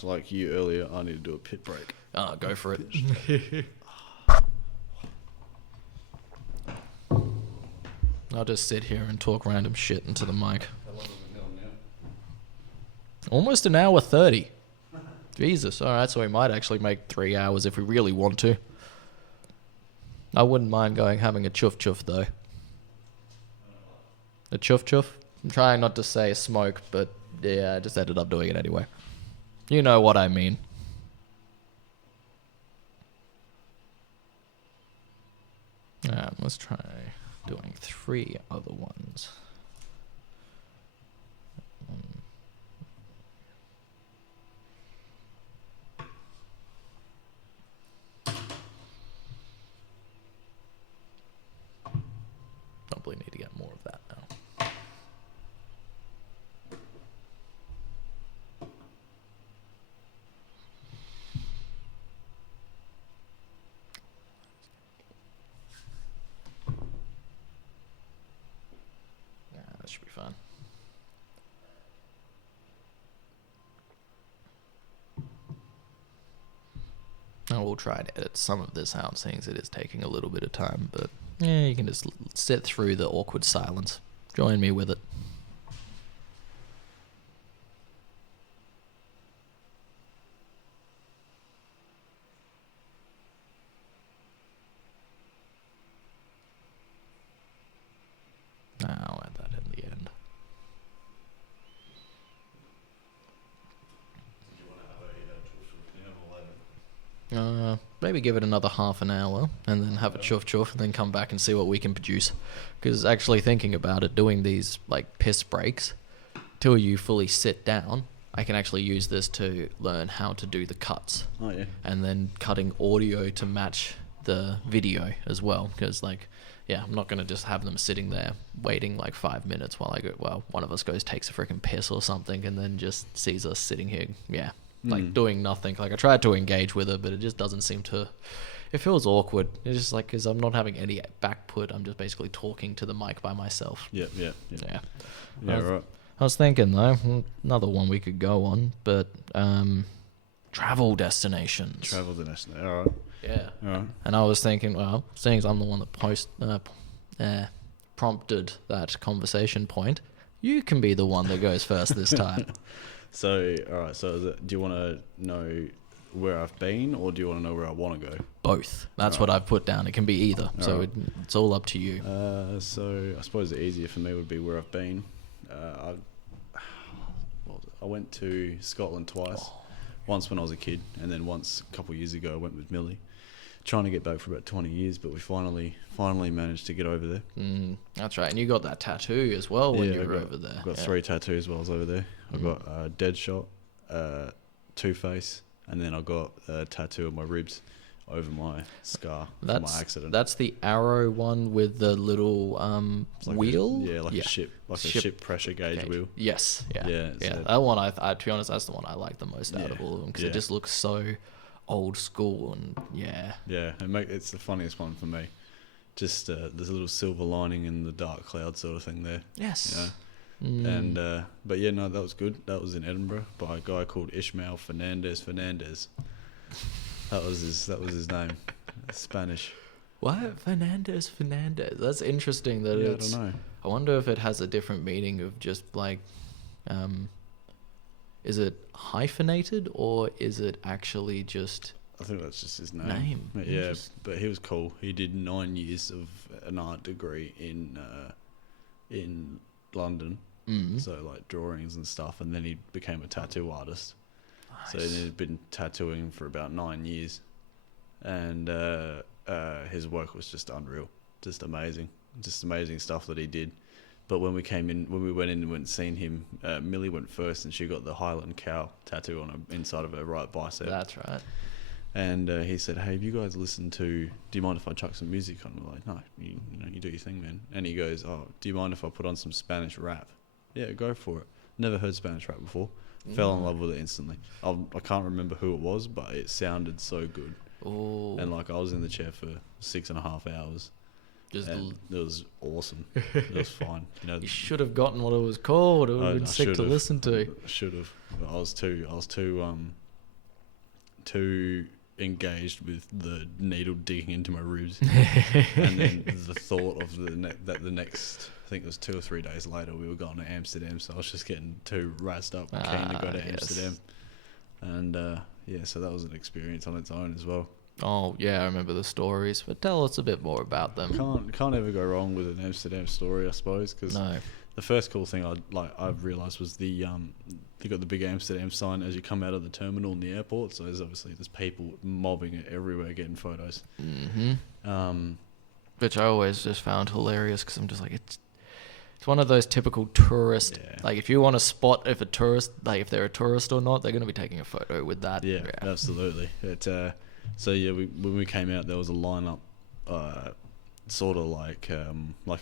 like you earlier, I need to do a pit break. Go for it. I'll just sit here and talk random shit into the mic. How long have we gone now? Almost an hour 30. Jesus, alright, so we might actually make 3 hours if we really want to. I wouldn't mind having a chuff chuff though. A chuff chuff? I'm trying not to say smoke, but yeah, I just ended up doing it anyway. You know what I mean. Let's try doing 3 other ones. Probably need to get more of that now. That should be fun. I will try and edit some of this out, seeing as it is taking a little bit of time, but yeah, you can just sit through the awkward silence. Join me with it. I'll add that in the end. Did you want to have a chuff now or later? Maybe give it another half an hour and then have a chuff chuff and then come back and see what we can produce. Because actually thinking about it, doing these like piss breaks till you fully sit down, I can actually use this to learn how to do the cuts. Oh yeah. And then cutting audio to match the video as well. Because like, yeah, I'm not going to just have them sitting there waiting like 5 minutes while one of us takes a freaking piss or something and then just sees us sitting here. Yeah. Like doing nothing. Like I tried to engage with it, but it just doesn't seem to. It feels awkward. It's just like because I'm not having any backput. I'm just basically talking to the mic by myself. Yeah. Yeah, Right. I was thinking though, another one we could go on, but travel destinations. All right. Yeah. All right. And I was thinking, well, seeing as I'm the one that prompted that conversation point, you can be the one that goes first this time. So, all right. So, do you want to know where I've been, or do you want to know where I want to go? Both. That's what I've put down. It can be either. So right. it's all up to you. So I suppose the easier for me would be where I've been. I went to Scotland twice. Once when I was a kid, and then once a couple of years ago I went with Millie. Trying to get back for about 20 years, but we finally managed to get over there. That's right. And you got that tattoo as well when you were over there. I've got 3 tattoos while I was over there. I've got Deadshot, Two-Face, and then I got a tattoo of my ribs over my scar from my accident. That's the arrow one with the little wheel? A ship, a ship pressure gauge wheel. Yes. Yeah. So that one, to be honest, that's the one I like the most out of all of them because it just looks so old school and it's the funniest one for me. Just there's a little silver lining in the dark cloud sort of thing there. Yes. And but yeah, no, that was good. That was in Edinburgh by a guy called Ishmael Fernandez. That was his name. Spanish. Why Fernandez? That's interesting. That Yeah, I it's. don't know. I wonder if it has a different meaning of just like, is it hyphenated or is it actually just I think that's just his name? Yeah, but he was cool. He did 9 years of an art degree in London, so like drawings and stuff, and then he became a tattoo artist. Nice. So he'd been tattooing for about 9 years, and his work was just unreal, just amazing stuff that he did. But when we went in and went and seen him, Millie went first, and she got the Highland cow tattoo on her inside of her right bicep. That's right. And he said, "Hey, have you guys listened to? Do you mind if I chuck some music on?" We're like, "No, you do your thing, man." And he goes, "Oh, do you mind if I put on some Spanish rap?" Yeah, go for it. Never heard Spanish rap before. Fell in love with it instantly. I can't remember who it was, but it sounded so good. Oh. And like I was in the chair for 6.5 hours. Just And it was awesome. It was fine. you should have gotten what it was called. It would have been sick to listen to. I should have. But I was too engaged with the needle digging into my ribs, and then the thought of the next, I think it was 2 or 3 days later, we were going to Amsterdam, so I was just getting too razzed up, keen to go to Amsterdam, and so that was an experience on its own as well. Oh yeah, I remember the stories, but tell us a bit more about them. Can't ever go wrong with an Amsterdam story, I suppose, because the first cool thing I've realised was they got the big Amsterdam sign as you come out of the terminal in the airport. So there's people mobbing it everywhere getting photos. Which I always just found hilarious because I'm just like it's one of those typical tourist. Yeah. Like if you want to spot if a tourist, like if they're a tourist or not, they're going to be taking a photo with that. Yeah. Absolutely. When we came out, there was a lineup, sort of like a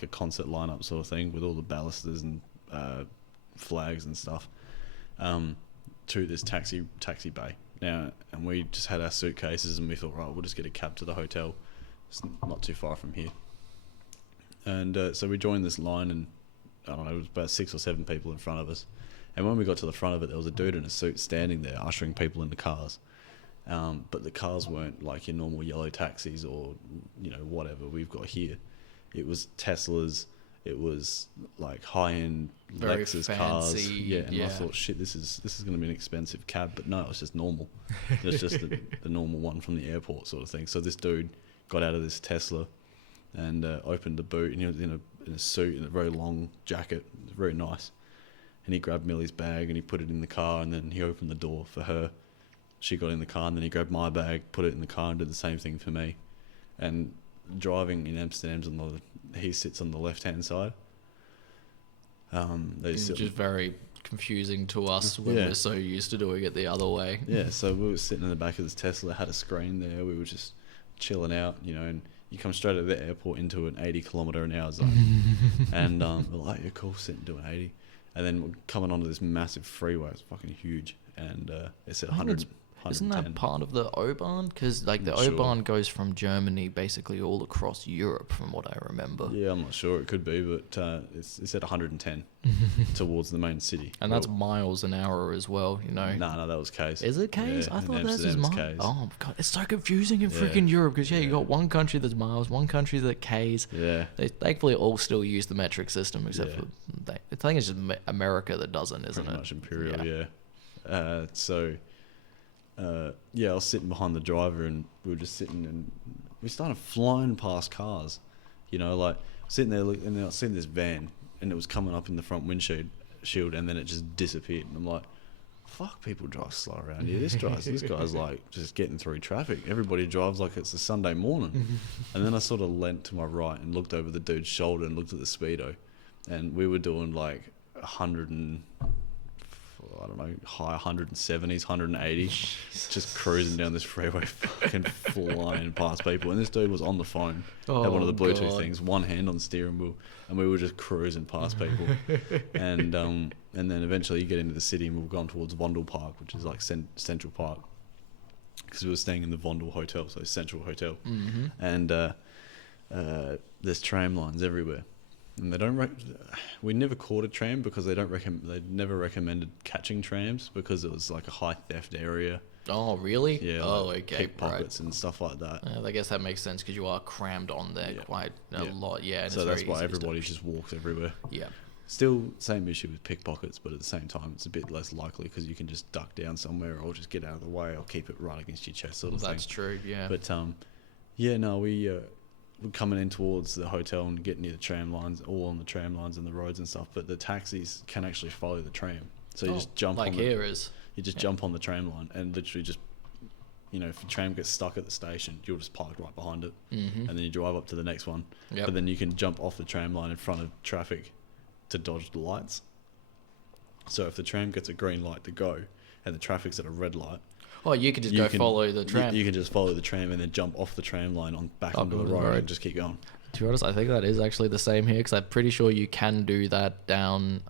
concert lineup sort of thing with all the balusters and flags and stuff, to this taxi bay now, and we just had our suitcases and we thought, right, we'll just get a cab to the hotel. It's not too far from here, and so we joined this line, and I don't know, it was about 6 or 7 people in front of us, and when we got to the front of it, there was a dude in a suit standing there ushering people into cars. But the cars weren't like your normal yellow taxis or whatever we've got here. It was Teslas. It was like high-end Very Lexus fancy, cars. Yeah, and yeah. I thought, shit, this is going to be an expensive cab. But no, it was just normal. It was just the normal one from the airport sort of thing. So this dude got out of this Tesla and opened the boot, and he was in a suit and a very long jacket. It was very nice. And he grabbed Millie's bag and he put it in the car, and then he opened the door for her. She got in the car, and then he grabbed my bag, put it in the car, and did the same thing for me. And driving in Amsterdam's he sits on the left-hand side. Which is very confusing to us when we're so used to doing it the other way. Yeah, so we were sitting in the back of this Tesla, had a screen there. We were just chilling out, and you come straight out of the airport into an 80-kilometre-an-hour zone. And we're like, yeah, cool, sitting doing 80. And then we're coming onto this massive freeway. It's fucking huge. And it said 100. Isn't that part of the Autobahn? Because like the Not sure. Autobahn goes from Germany basically all across Europe, from what I remember. Yeah, I'm not sure. It could be, but it said 110 towards the main city. And that's miles an hour as well, No, that was K's. Is it K's? Yeah, I thought in that's Amsterdam miles. K's. Oh god, it's so confusing in Yeah. freaking Europe because you Yeah. got one country that's miles, one country that's K's. Yeah. They thankfully all still use the metric system except Yeah. for I think it's just America that doesn't, isn't Pretty it? much imperial, yeah. I was sitting behind the driver, and we were just sitting, and we started flying past cars, like sitting there, and then I seen this van, and it was coming up in the front windshield, and then it just disappeared, and I'm like, fuck, people drive slow around here. This guy's like just getting through traffic. Everybody drives like it's a Sunday morning. And then I sort of leant to my right and looked over the dude's shoulder and looked at the speedo, and we were doing like 100 and I don't know, high 170s, 180, just cruising down this freeway, fucking flying past people. And this dude was on the phone, had one of the Bluetooth things, one hand on the steering wheel, and we were just cruising past people. And then eventually you get into the city, and we've gone towards Vondel Park, which is like Central Park, because we were staying in the Vondel Hotel, so Central Hotel. And there's tram lines everywhere. And they don't. We never caught a tram because they never recommended catching trams because it was like a high theft area. Oh, really? Yeah. Oh, like okay. Pickpockets and stuff like that. I guess that makes sense because you are crammed on there quite a lot. Yeah. And So it's that's very why easy to everybody just walks everywhere. Yeah. Still, same issue with pickpockets, but at the same time, it's a bit less likely because you can just duck down somewhere or just get out of the way or keep it right against your chest, sort of thing. That's true. Yeah. But we're coming in towards the hotel and getting near the tram lines, all on the tram lines and the roads and stuff. But the taxis can actually follow the tram, so you just jump like on here is. You just jump on the tram line and literally just, if the tram gets stuck at the station, you'll just park right behind it, and then you drive up to the next one. Yep. But then you can jump off the tram line in front of traffic to dodge the lights. So if the tram gets a green light to go and the traffic's at a red light, you could just follow the tram. You can just follow the tram and then jump off the tram line back onto the road and just keep going. To be honest, I think that is actually the same here because I'm pretty sure you can do that down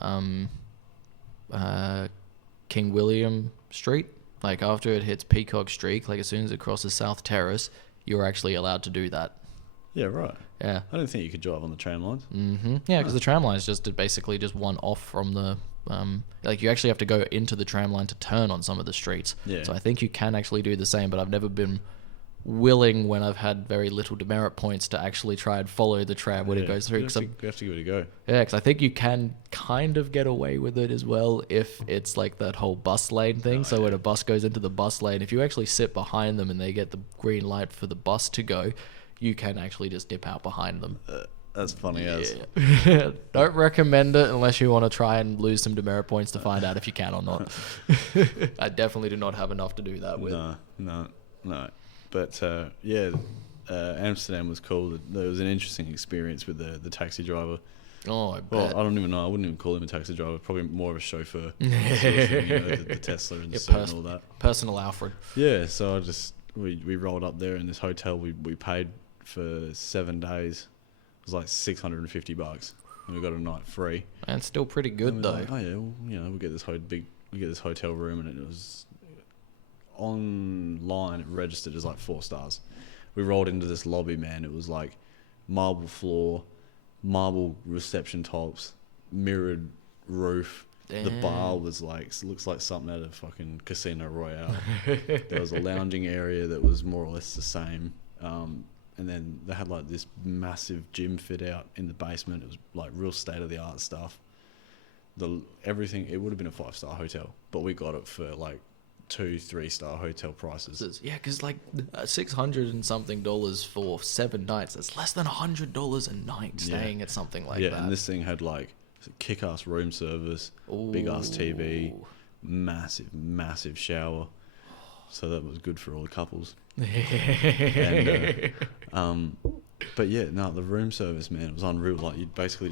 King William Street. Like after it hits Peacock Street, like as soon as it crosses South Terrace, you're actually allowed to do that. Yeah, right. Yeah. I don't think you could drive on the tram lines. Mm-hmm. Yeah, because the tram line is basically just one off from the... you actually have to go into the tram line to turn on some of the streets. Yeah. So I think you can actually do the same, but I've never been willing when I've had very little demerit points to actually try and follow the tram when it goes through. You have to give it a go. Yeah, because I think you can kind of get away with it as well if it's like that whole bus lane thing. When a bus goes into the bus lane, if you actually sit behind them and they get the green light for the bus to go, you can actually just dip out behind them. That's funny as. Don't recommend it unless you want to try and lose some demerit points to find out if you can or not. I definitely do not have enough to do that with. No. But Amsterdam was cool. There was an interesting experience with the taxi driver. Oh, I bet. Well, I don't even know. I wouldn't even call him a taxi driver. Probably more of a chauffeur. The Tesla and the suit and all that. Personal Alfred. Yeah, so we rolled up there in this hotel. We paid for 7 days. It was like $650, and we got a night free. And still pretty good though. Like, we get this hotel room, and it was online. It registered as like 4 stars. We rolled into this lobby, man. It was like marble floor, marble reception tops, mirrored roof. Damn. The bar was looks like something out of fucking Casino Royale. There was a lounging area that was more or less the same. And then they had like this massive gym fit out in the basement. It was like real state of the art stuff. Everything, it would have been a 5-star hotel, but we got it for like 2-3 star hotel prices. Yeah, because like $600 and something for 7 nights. That's less than $100 a night staying at something like that. Yeah, and this thing had like kick-ass room service, big-ass TV, massive shower. So that was good for all the couples. But yeah, the room service, man, it was unreal. Like you'd basically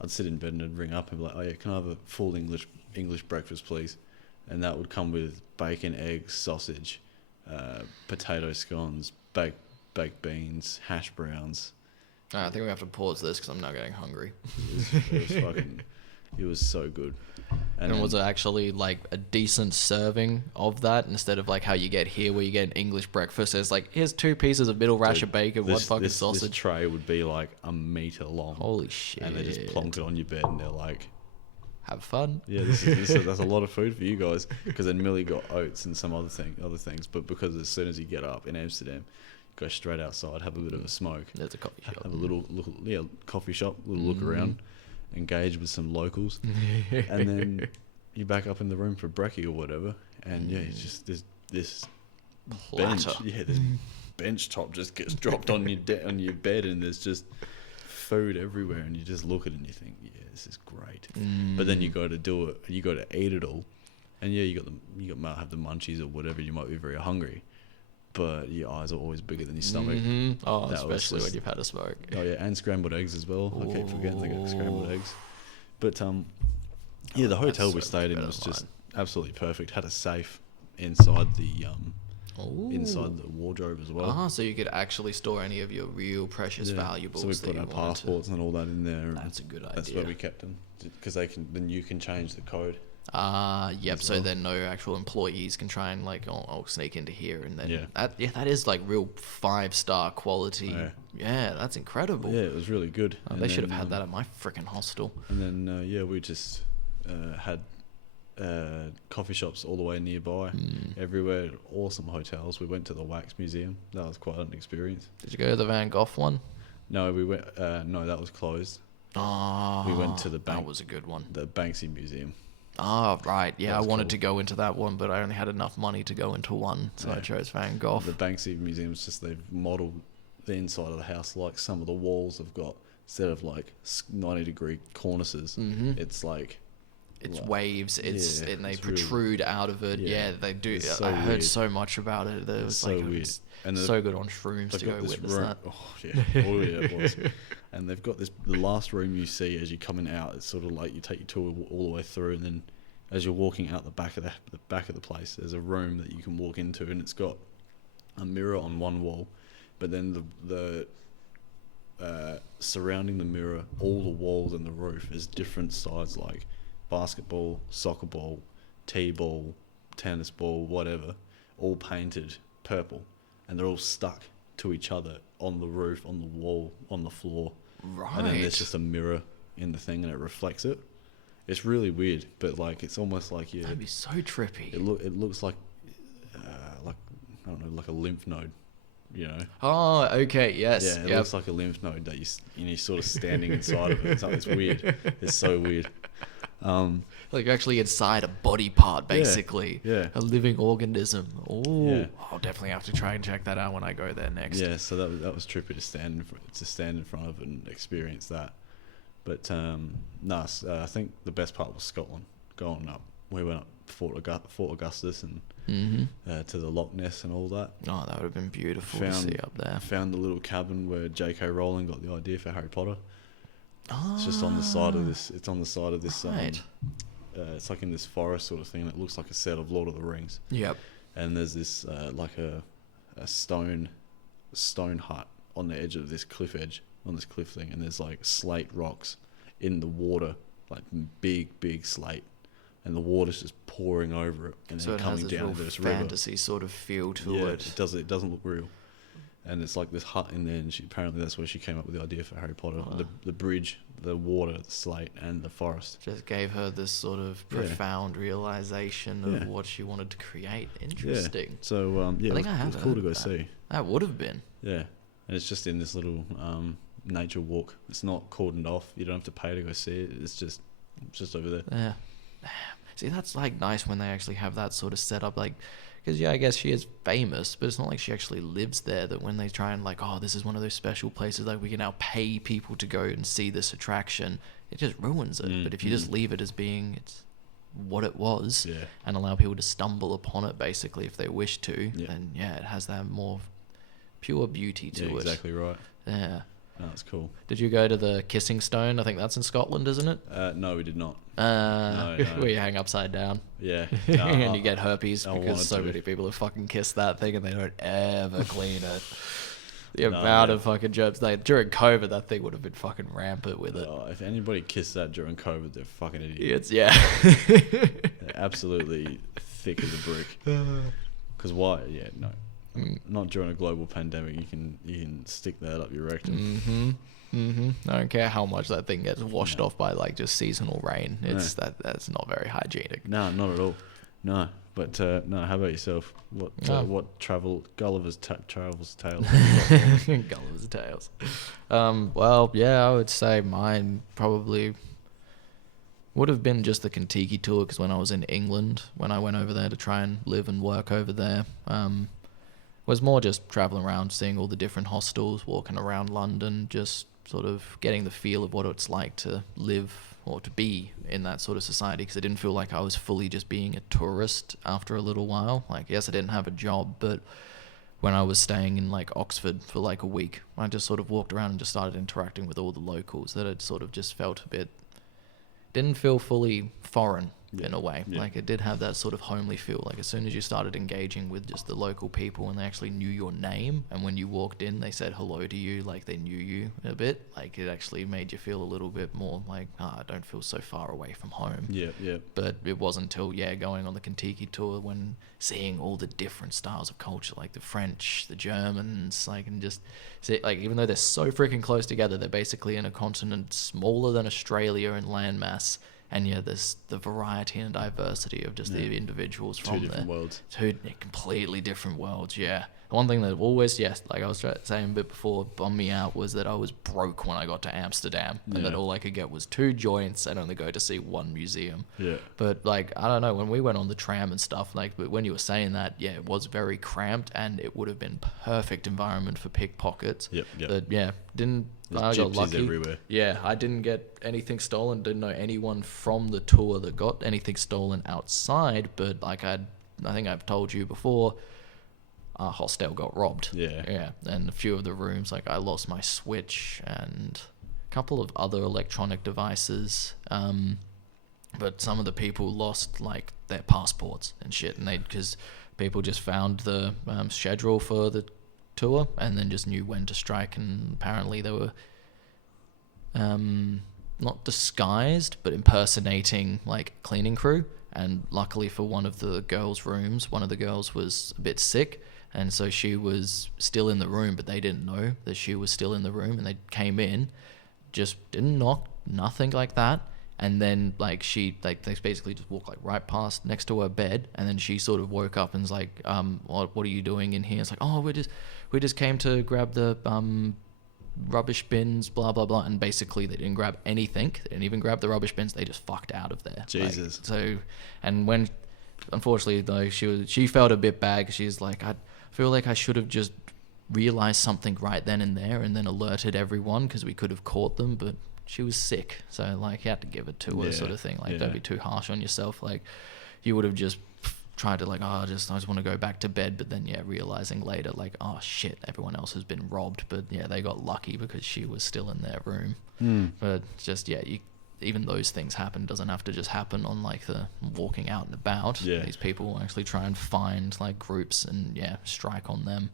I'd sit in bed and it'd ring up and be like, oh yeah, can I have a full English breakfast, please? And that would come with bacon, eggs, sausage, potato scones, baked beans, hash browns. I think we have to pause this because I'm now getting hungry. It was so good. And was it actually like a decent serving of that instead of like how you get here where you get an English breakfast? It's like, here's 2 pieces of middle rash of bacon, one fucking sausage. This tray would be like a meter long. Holy shit. And they just plonk it on your bed and they're like... Have fun. Yeah, that's a lot of food for you guys. Because then Millie got oats and some other things. But because as soon as you get up in Amsterdam, go straight outside, have a bit of a smoke. There's a coffee shop. Have a little coffee shop, little look around, engage with some locals, and then you're back up in the room for brekkie or whatever. And yeah, it's just this bench. Yeah, this bench top just gets dropped on your bed, and there's just food everywhere, and you just look at it and you think, yeah, this is great. But then you got to do it, you got to eat it all, and yeah, you might have the munchies or whatever. You might be very hungry. But your eyes are always bigger than your stomach. Oh, especially when you've had a smoke. Oh yeah, and scrambled eggs as well. I keep forgetting to get scrambled eggs. But the hotel we stayed in was just absolutely perfect. Had a safe inside the wardrobe as well. So you could actually store any of your real precious valuables. So we put our passports and all that in there. That's a good idea. That's where we kept them, because then you can change the code. Yep. as So well. then no actual employees can try and like, I'll sneak into here, and then Yeah. that is like real 5-star quality. Yeah. Yeah, that's incredible. Yeah, it was really good. Oh, And they should have then, had that at my freaking hostel. And then we just had coffee shops all the way nearby, everywhere. Awesome hotels. We went to the Wax Museum. That was quite an experience. Did you go to the Van Gogh one? No, we went. No, that was closed. Oh, We went to the that was a good one. the Banksy Museum. Oh, right. Yeah, That I was wanted cool. to go into that one, but I only had enough money to go into one, so I Yeah. chose Van Gogh. The Banksy Museum is just they've modelled the inside of the house like some of the walls have got, instead of like 90-degree cornices, it's like It's like- waves. It's yeah, and they it's really- protrude out of it. yeah, Yeah, they do. it's so I heard weird. so much about it. That it was so like weird. it's And so good on shrooms they've to got go this witness room. that. Oh yeah, oh yeah, it was. And they've got this. The last room you see as you're coming out, it's sort of like you take your tour all the way through, and then as you're walking out the back of the place, there's a room that you can walk into, and it's got a mirror on one wall, but then the surrounding the mirror, all the walls and the roof is different sides, like basketball, soccer ball, t-ball, tennis ball, whatever, all painted purple, and they're all stuck to each other on the roof, on the wall, on the floor. Right. And then there's just a mirror in the thing, and it reflects it. It's really weird, but like it's almost like That'd be so trippy. it looks like I don't know, like a lymph node, you know. Oh, okay. Yes. Yeah, it Yep. looks like a lymph node that you're sort of standing inside of it. It's weird. It's so weird. Like you're actually inside a body part, basically. yeah. A living organism. Oh, Yeah. I'll definitely have to try and check that out when I go there next. Yeah, so that was trippy to stand in front of and experience that. But I think the best part was Scotland. Going up, we went up Fort Augustus and to the Loch Ness and all that. Oh, that would have been beautiful to see up there. Found the little cabin where J.K. Rowling got the idea for Harry Potter. It's just on the side of this. It's on the side of this. Right. It's like in this forest sort of thing. It looks like a set of Lord of the Rings. Yep. And there's this like a stone hut on the edge of this cliff edge, on this cliff thing, and there's like slate rocks in the water, like big slate, and the water's just pouring over it and So then it has coming this down real into this river. fantasy sort of feel to Yeah, it. it doesn't look real. And it's like this hut in there, and apparently that's where she came up with the idea for Harry Potter. Wow. The bridge, the water, the slate, and the forest. Just gave her this sort of Yeah. profound realization of Yeah. what she wanted to create. Interesting. Yeah. So I think I it have was cool to heard go that. see. That would have been. Yeah, and it's just in this little nature walk. It's not cordoned off. You don't have to pay to go see it. It's just over there. Yeah. See, that's like nice when they actually have that sort of setup. Like, because I guess she is famous, but it's not like she actually lives there. That when they try and like, oh, this is one of those special places, like we can now pay people to go and see this attraction, it just ruins it. But if you just leave it as being it's what it was, Yeah. and allow people to stumble upon it, basically, if they wish to, Yeah. then it has that more pure beauty to Yeah, it. exactly right. Yeah. No, that's cool. Did you go to the Kissing Stone? I think that's in Scotland, isn't it? No, we did not. No. no. Where you hang upside down. Yeah. And you get herpes I wanted because so to. many people have fucking kissed that thing and they don't ever clean it. The No, amount yeah. of fucking germs. Like, during COVID, that thing would have been fucking rampant with it. If anybody kissed that during COVID, they're fucking idiots. It's, yeah. They're absolutely thick as a brick. Because why? Yeah, no. Not during a global pandemic. You can stick that up your rectum. I don't care how much that thing gets washed off by like just seasonal rain. It's that's not very hygienic. No, not at all. No, but no. How about yourself? What Gulliver's Travels tales? Gulliver's Tales. Well, yeah, I would say mine probably would have been just the Kentucky tour, because when I was in England, when I went over there to try and live and work over there, was more just traveling around, seeing all the different hostels, walking around London, just sort of getting the feel of what it's like to live or to be in that sort of society, because I didn't feel like I was fully just being a tourist after a little while. Like, yes, I didn't have a job, but when I was staying in like Oxford for like a week, I just sort of walked around and just started interacting with all the locals, that it sort of just felt a bit, didn't feel fully foreign Yeah. in a way. Yeah. Like it did have that sort of homely feel. Like as soon as you started engaging with just the local people and they actually knew your name, and when you walked in they said hello to you, like they knew you a bit, like it actually made you feel a little bit more like, I don't feel so far away from home. Yeah, yeah. But it wasn't until going on the Kentucky tour, when seeing all the different styles of culture, like the French, the Germans, like, and just see, like, even though they're so freaking close together, they're basically in a continent smaller than Australia in landmass. And there's the variety and diversity of just the individuals from there. Two different worlds. Two completely different worlds, yeah. One thing that always, like I was saying a bit before, bummed me out was that I was broke when I got to Amsterdam. And that all I could get was 2 joints and only go to see 1 museum. Yeah. But, like, I don't know, when we went on the tram and stuff, like, but when you were saying that, it was very cramped and it would have been perfect environment for pickpockets. Yep. But, didn't... There's I got gypsies lucky. everywhere. Yeah, I didn't get anything stolen. Didn't know anyone from the tour that got anything stolen outside. But like I think I've told you before, our hostel got robbed. Yeah. And a few of the rooms, like I lost my Switch and a couple of other electronic devices. But some of the people lost like their passports and shit, and because people just found the schedule for the tour and then just knew when to strike, and apparently they were not disguised but impersonating like cleaning crew. And luckily for one of the girls' rooms, one of the girls was a bit sick, and so she was still in the room, but they didn't know that she was still in the room, and they came in, just didn't knock, nothing like that. And then like they basically just walked like right past next to her bed, and then she sort of woke up and was like, what are you doing in here? It's like, oh, we just came to grab the rubbish bins, blah blah blah. And basically they didn't grab anything. They didn't even grab the rubbish bins. They just fucked out of there. Jesus. And when, unfortunately though, she felt a bit bad. She's like, I feel like I should have just realized something right then and there, and then alerted everyone, because we could have caught them. But she was sick, so like you had to give it to her, sort of thing. Like don't be too harsh on yourself. Like you would have just tried to like, I just want to go back to bed, but then realizing later like, oh shit, everyone else has been robbed. But they got lucky because she was still in their room. But just even those things happen. Doesn't have to just happen on like the walking out and about. These people will actually try and find like groups and strike on them.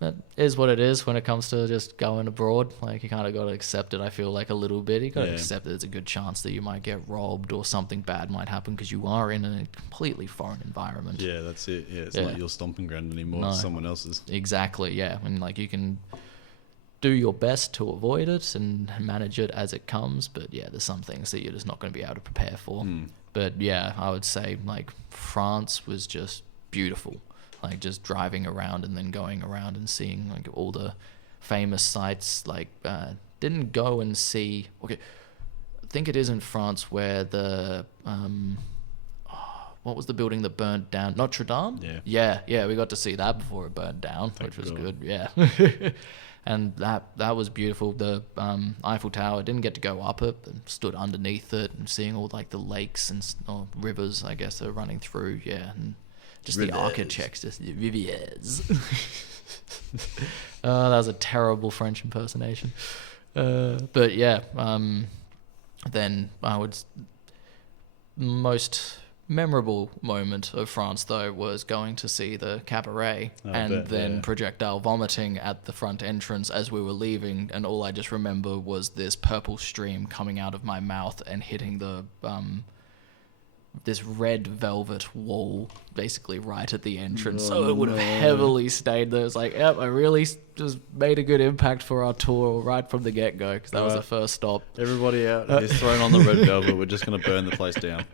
That is what it is when it comes to just going abroad. Like you kind of got to accept it. I feel like a little bit. You got to accept that there's a good chance that you might get robbed or something bad might happen because you are in a completely foreign environment. Yeah, that's it. Yeah, it's not your stomping ground anymore. No. It's someone else's. Exactly. Yeah, and like you can do your best to avoid it and manage it as it comes. But there's some things that you're just not going to be able to prepare for. But I would say like France was just beautiful. Like just driving around and then going around and seeing like all the famous sites. Like didn't go and see. Okay, I think it is in France where the what was the building that burned down? Notre Dame. Yeah. We got to see that before it burned down, which was good. Yeah. And that was beautiful. The Eiffel Tower, didn't get to go up it, but stood underneath it and seeing all like the lakes and rivers, I guess, are running through. Yeah. And just Rivers. The architects, just the Rivières. That was a terrible French impersonation. But then I would... Most memorable moment of France, though, was going to see the cabaret projectile vomiting at the front entrance as we were leaving, and all I just remember was this purple stream coming out of my mouth and hitting the... this red velvet wall basically right at the entrance, so it would have heavily stayed there. It's like, I really just made a good impact for our tour right from the get-go, because that was the first stop. Everybody out, he's thrown on the red velvet. We're just going to burn the place down.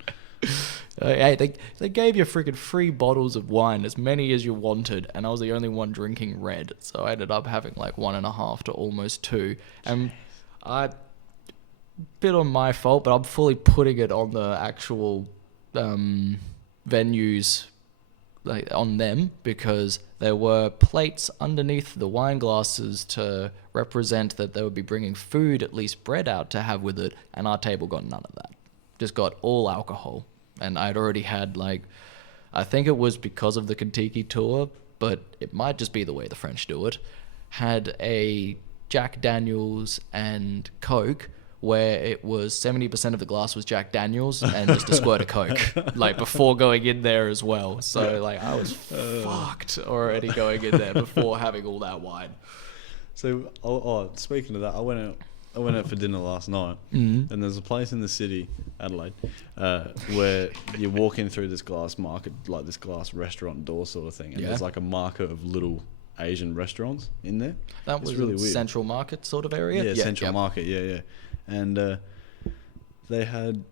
Hey, they gave you freaking free bottles of wine, as many as you wanted, and I was the only one drinking red, so I ended up having like 1.5 to almost 2, and bit on my fault, but I'm fully putting it on the actual venues, like on them, because there were plates underneath the wine glasses to represent that they would be bringing food, at least bread, out to have with it, and our table got none of that. Just got all alcohol. And I'd already had like, I think it was because of the Kentucky tour, but it might just be the way the French do it, had a Jack Daniels and Coke where it was 70% of the glass was Jack Daniels and just a squirt of Coke, like before going in there as well. So like I was fucked already going in there before having all that wine. So, speaking of that, I went out for dinner last night, Mm-hmm. and there's a place in the city, Adelaide, where you walk in through this glass market, like this glass restaurant door sort of thing, and Yeah. there's like a market of little Asian restaurants in there. That was It's really weird. Central Market sort of area. Yeah, Central Market, yeah. And they had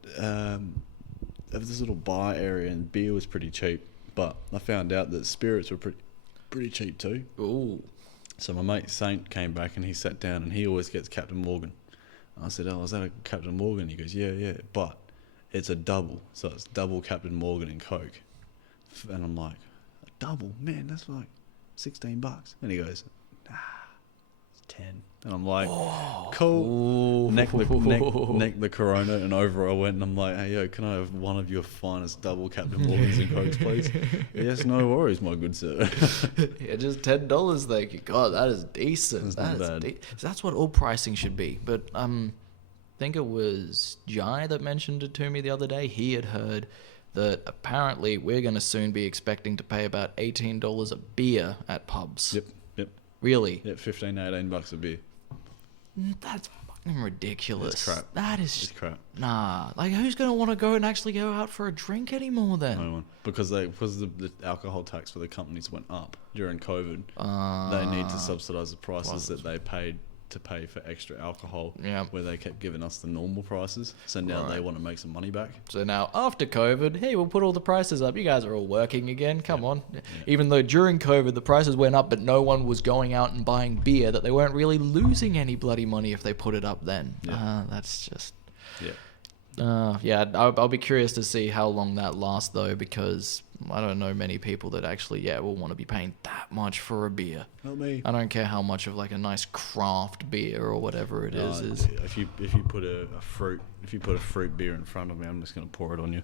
this little bar area, and beer was pretty cheap, but I found out that spirits were pretty cheap too. Ooh. So my mate Saint came back and he sat down, and he always gets Captain Morgan. I said, "Oh, is that a Captain Morgan?" He goes, "Yeah, but it's a double, so it's double Captain Morgan and Coke." And I'm like, "A double? Man, that's like $16." And he goes, "Nah, it's 10." And I'm like, "Cool." Ooh. Neck the Corona, and over I went, and I'm like, "Hey, yo, can I have one of your finest double Captain Morgans and Cokes, please?" "Yes, no worries, my good sir." Yeah, just $10. Thank you. God, that is decent. That's not bad. That's what all pricing should be. But I think it was Jai that mentioned it to me the other day. He had heard that apparently we're going to soon be expecting to pay about $18 a beer at pubs. Yep. Really? Yep, $15-18 a beer. That's fucking ridiculous. It's crap. That is It's crap. nah. Like, who's going to want to go and actually go out for a drink anymore then? No one. Because the alcohol tax for the companies went up during COVID. Uh, They need to subsidise the prices that they paid to pay for extra alcohol, Yeah. where they kept giving us the normal prices. So now they Right. want to make some money back. So now, after COVID, hey, we'll put all the prices up. You guys are all working again. Come on. Even though during COVID the prices went up, but no one was going out and buying beer, that they weren't really losing any bloody money if they put it up then. Yeah. That's just... Yeah. yeah, I'll be curious to see how long that lasts, though, because I don't know many people that actually, will want to be paying that much for a beer. Not me. I don't care how much of like a nice craft beer or whatever it is. If you put a fruit beer in front of me, I'm just gonna pour it on you.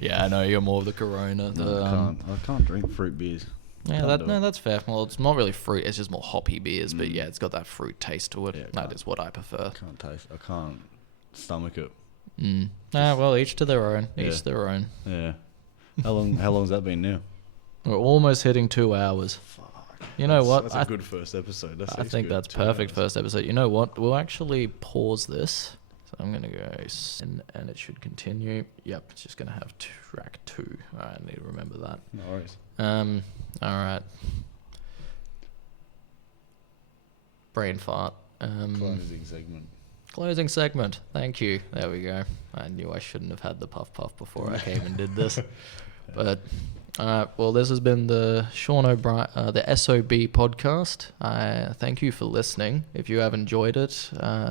Yeah, I know you're more of the Corona. I can't drink fruit beers. Yeah, that's fair. Well, it's not really fruit; it's just more hoppy beers. But yeah, it's got that fruit taste to it. Yeah, That is what I prefer. I can't stomach it. Well, each to their own. Yeah. Each their own. Yeah. How long's that been now? We're almost hitting 2 hours. You know what? That's a good first episode. I think that's perfect first episode. You know what? We'll actually pause this. So I'm going to go and it should continue. Yep, it's just going to have track 2. All right, I need to remember that. No worries. All right. Brain fart. Closing segment. Thank you. There we go. I knew I shouldn't have had the puff before I came and did this. But well, this has been the Sean O'Brien, the SOB podcast. I thank you for listening. If you have enjoyed it,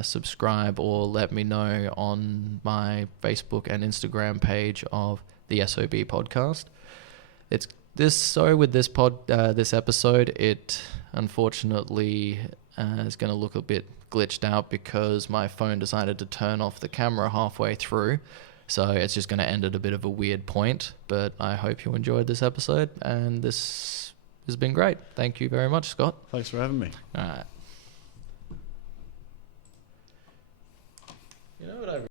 subscribe or let me know on my Facebook and Instagram page of the SOB podcast. It's this. So with this this episode, it unfortunately is going to look a bit glitched out because my phone decided to turn off the camera halfway through. So it's just going to end at a bit of a weird point. But I hope you enjoyed this episode, and this has been great. Thank you very much, Scott. Thanks for having me. All right. You know what I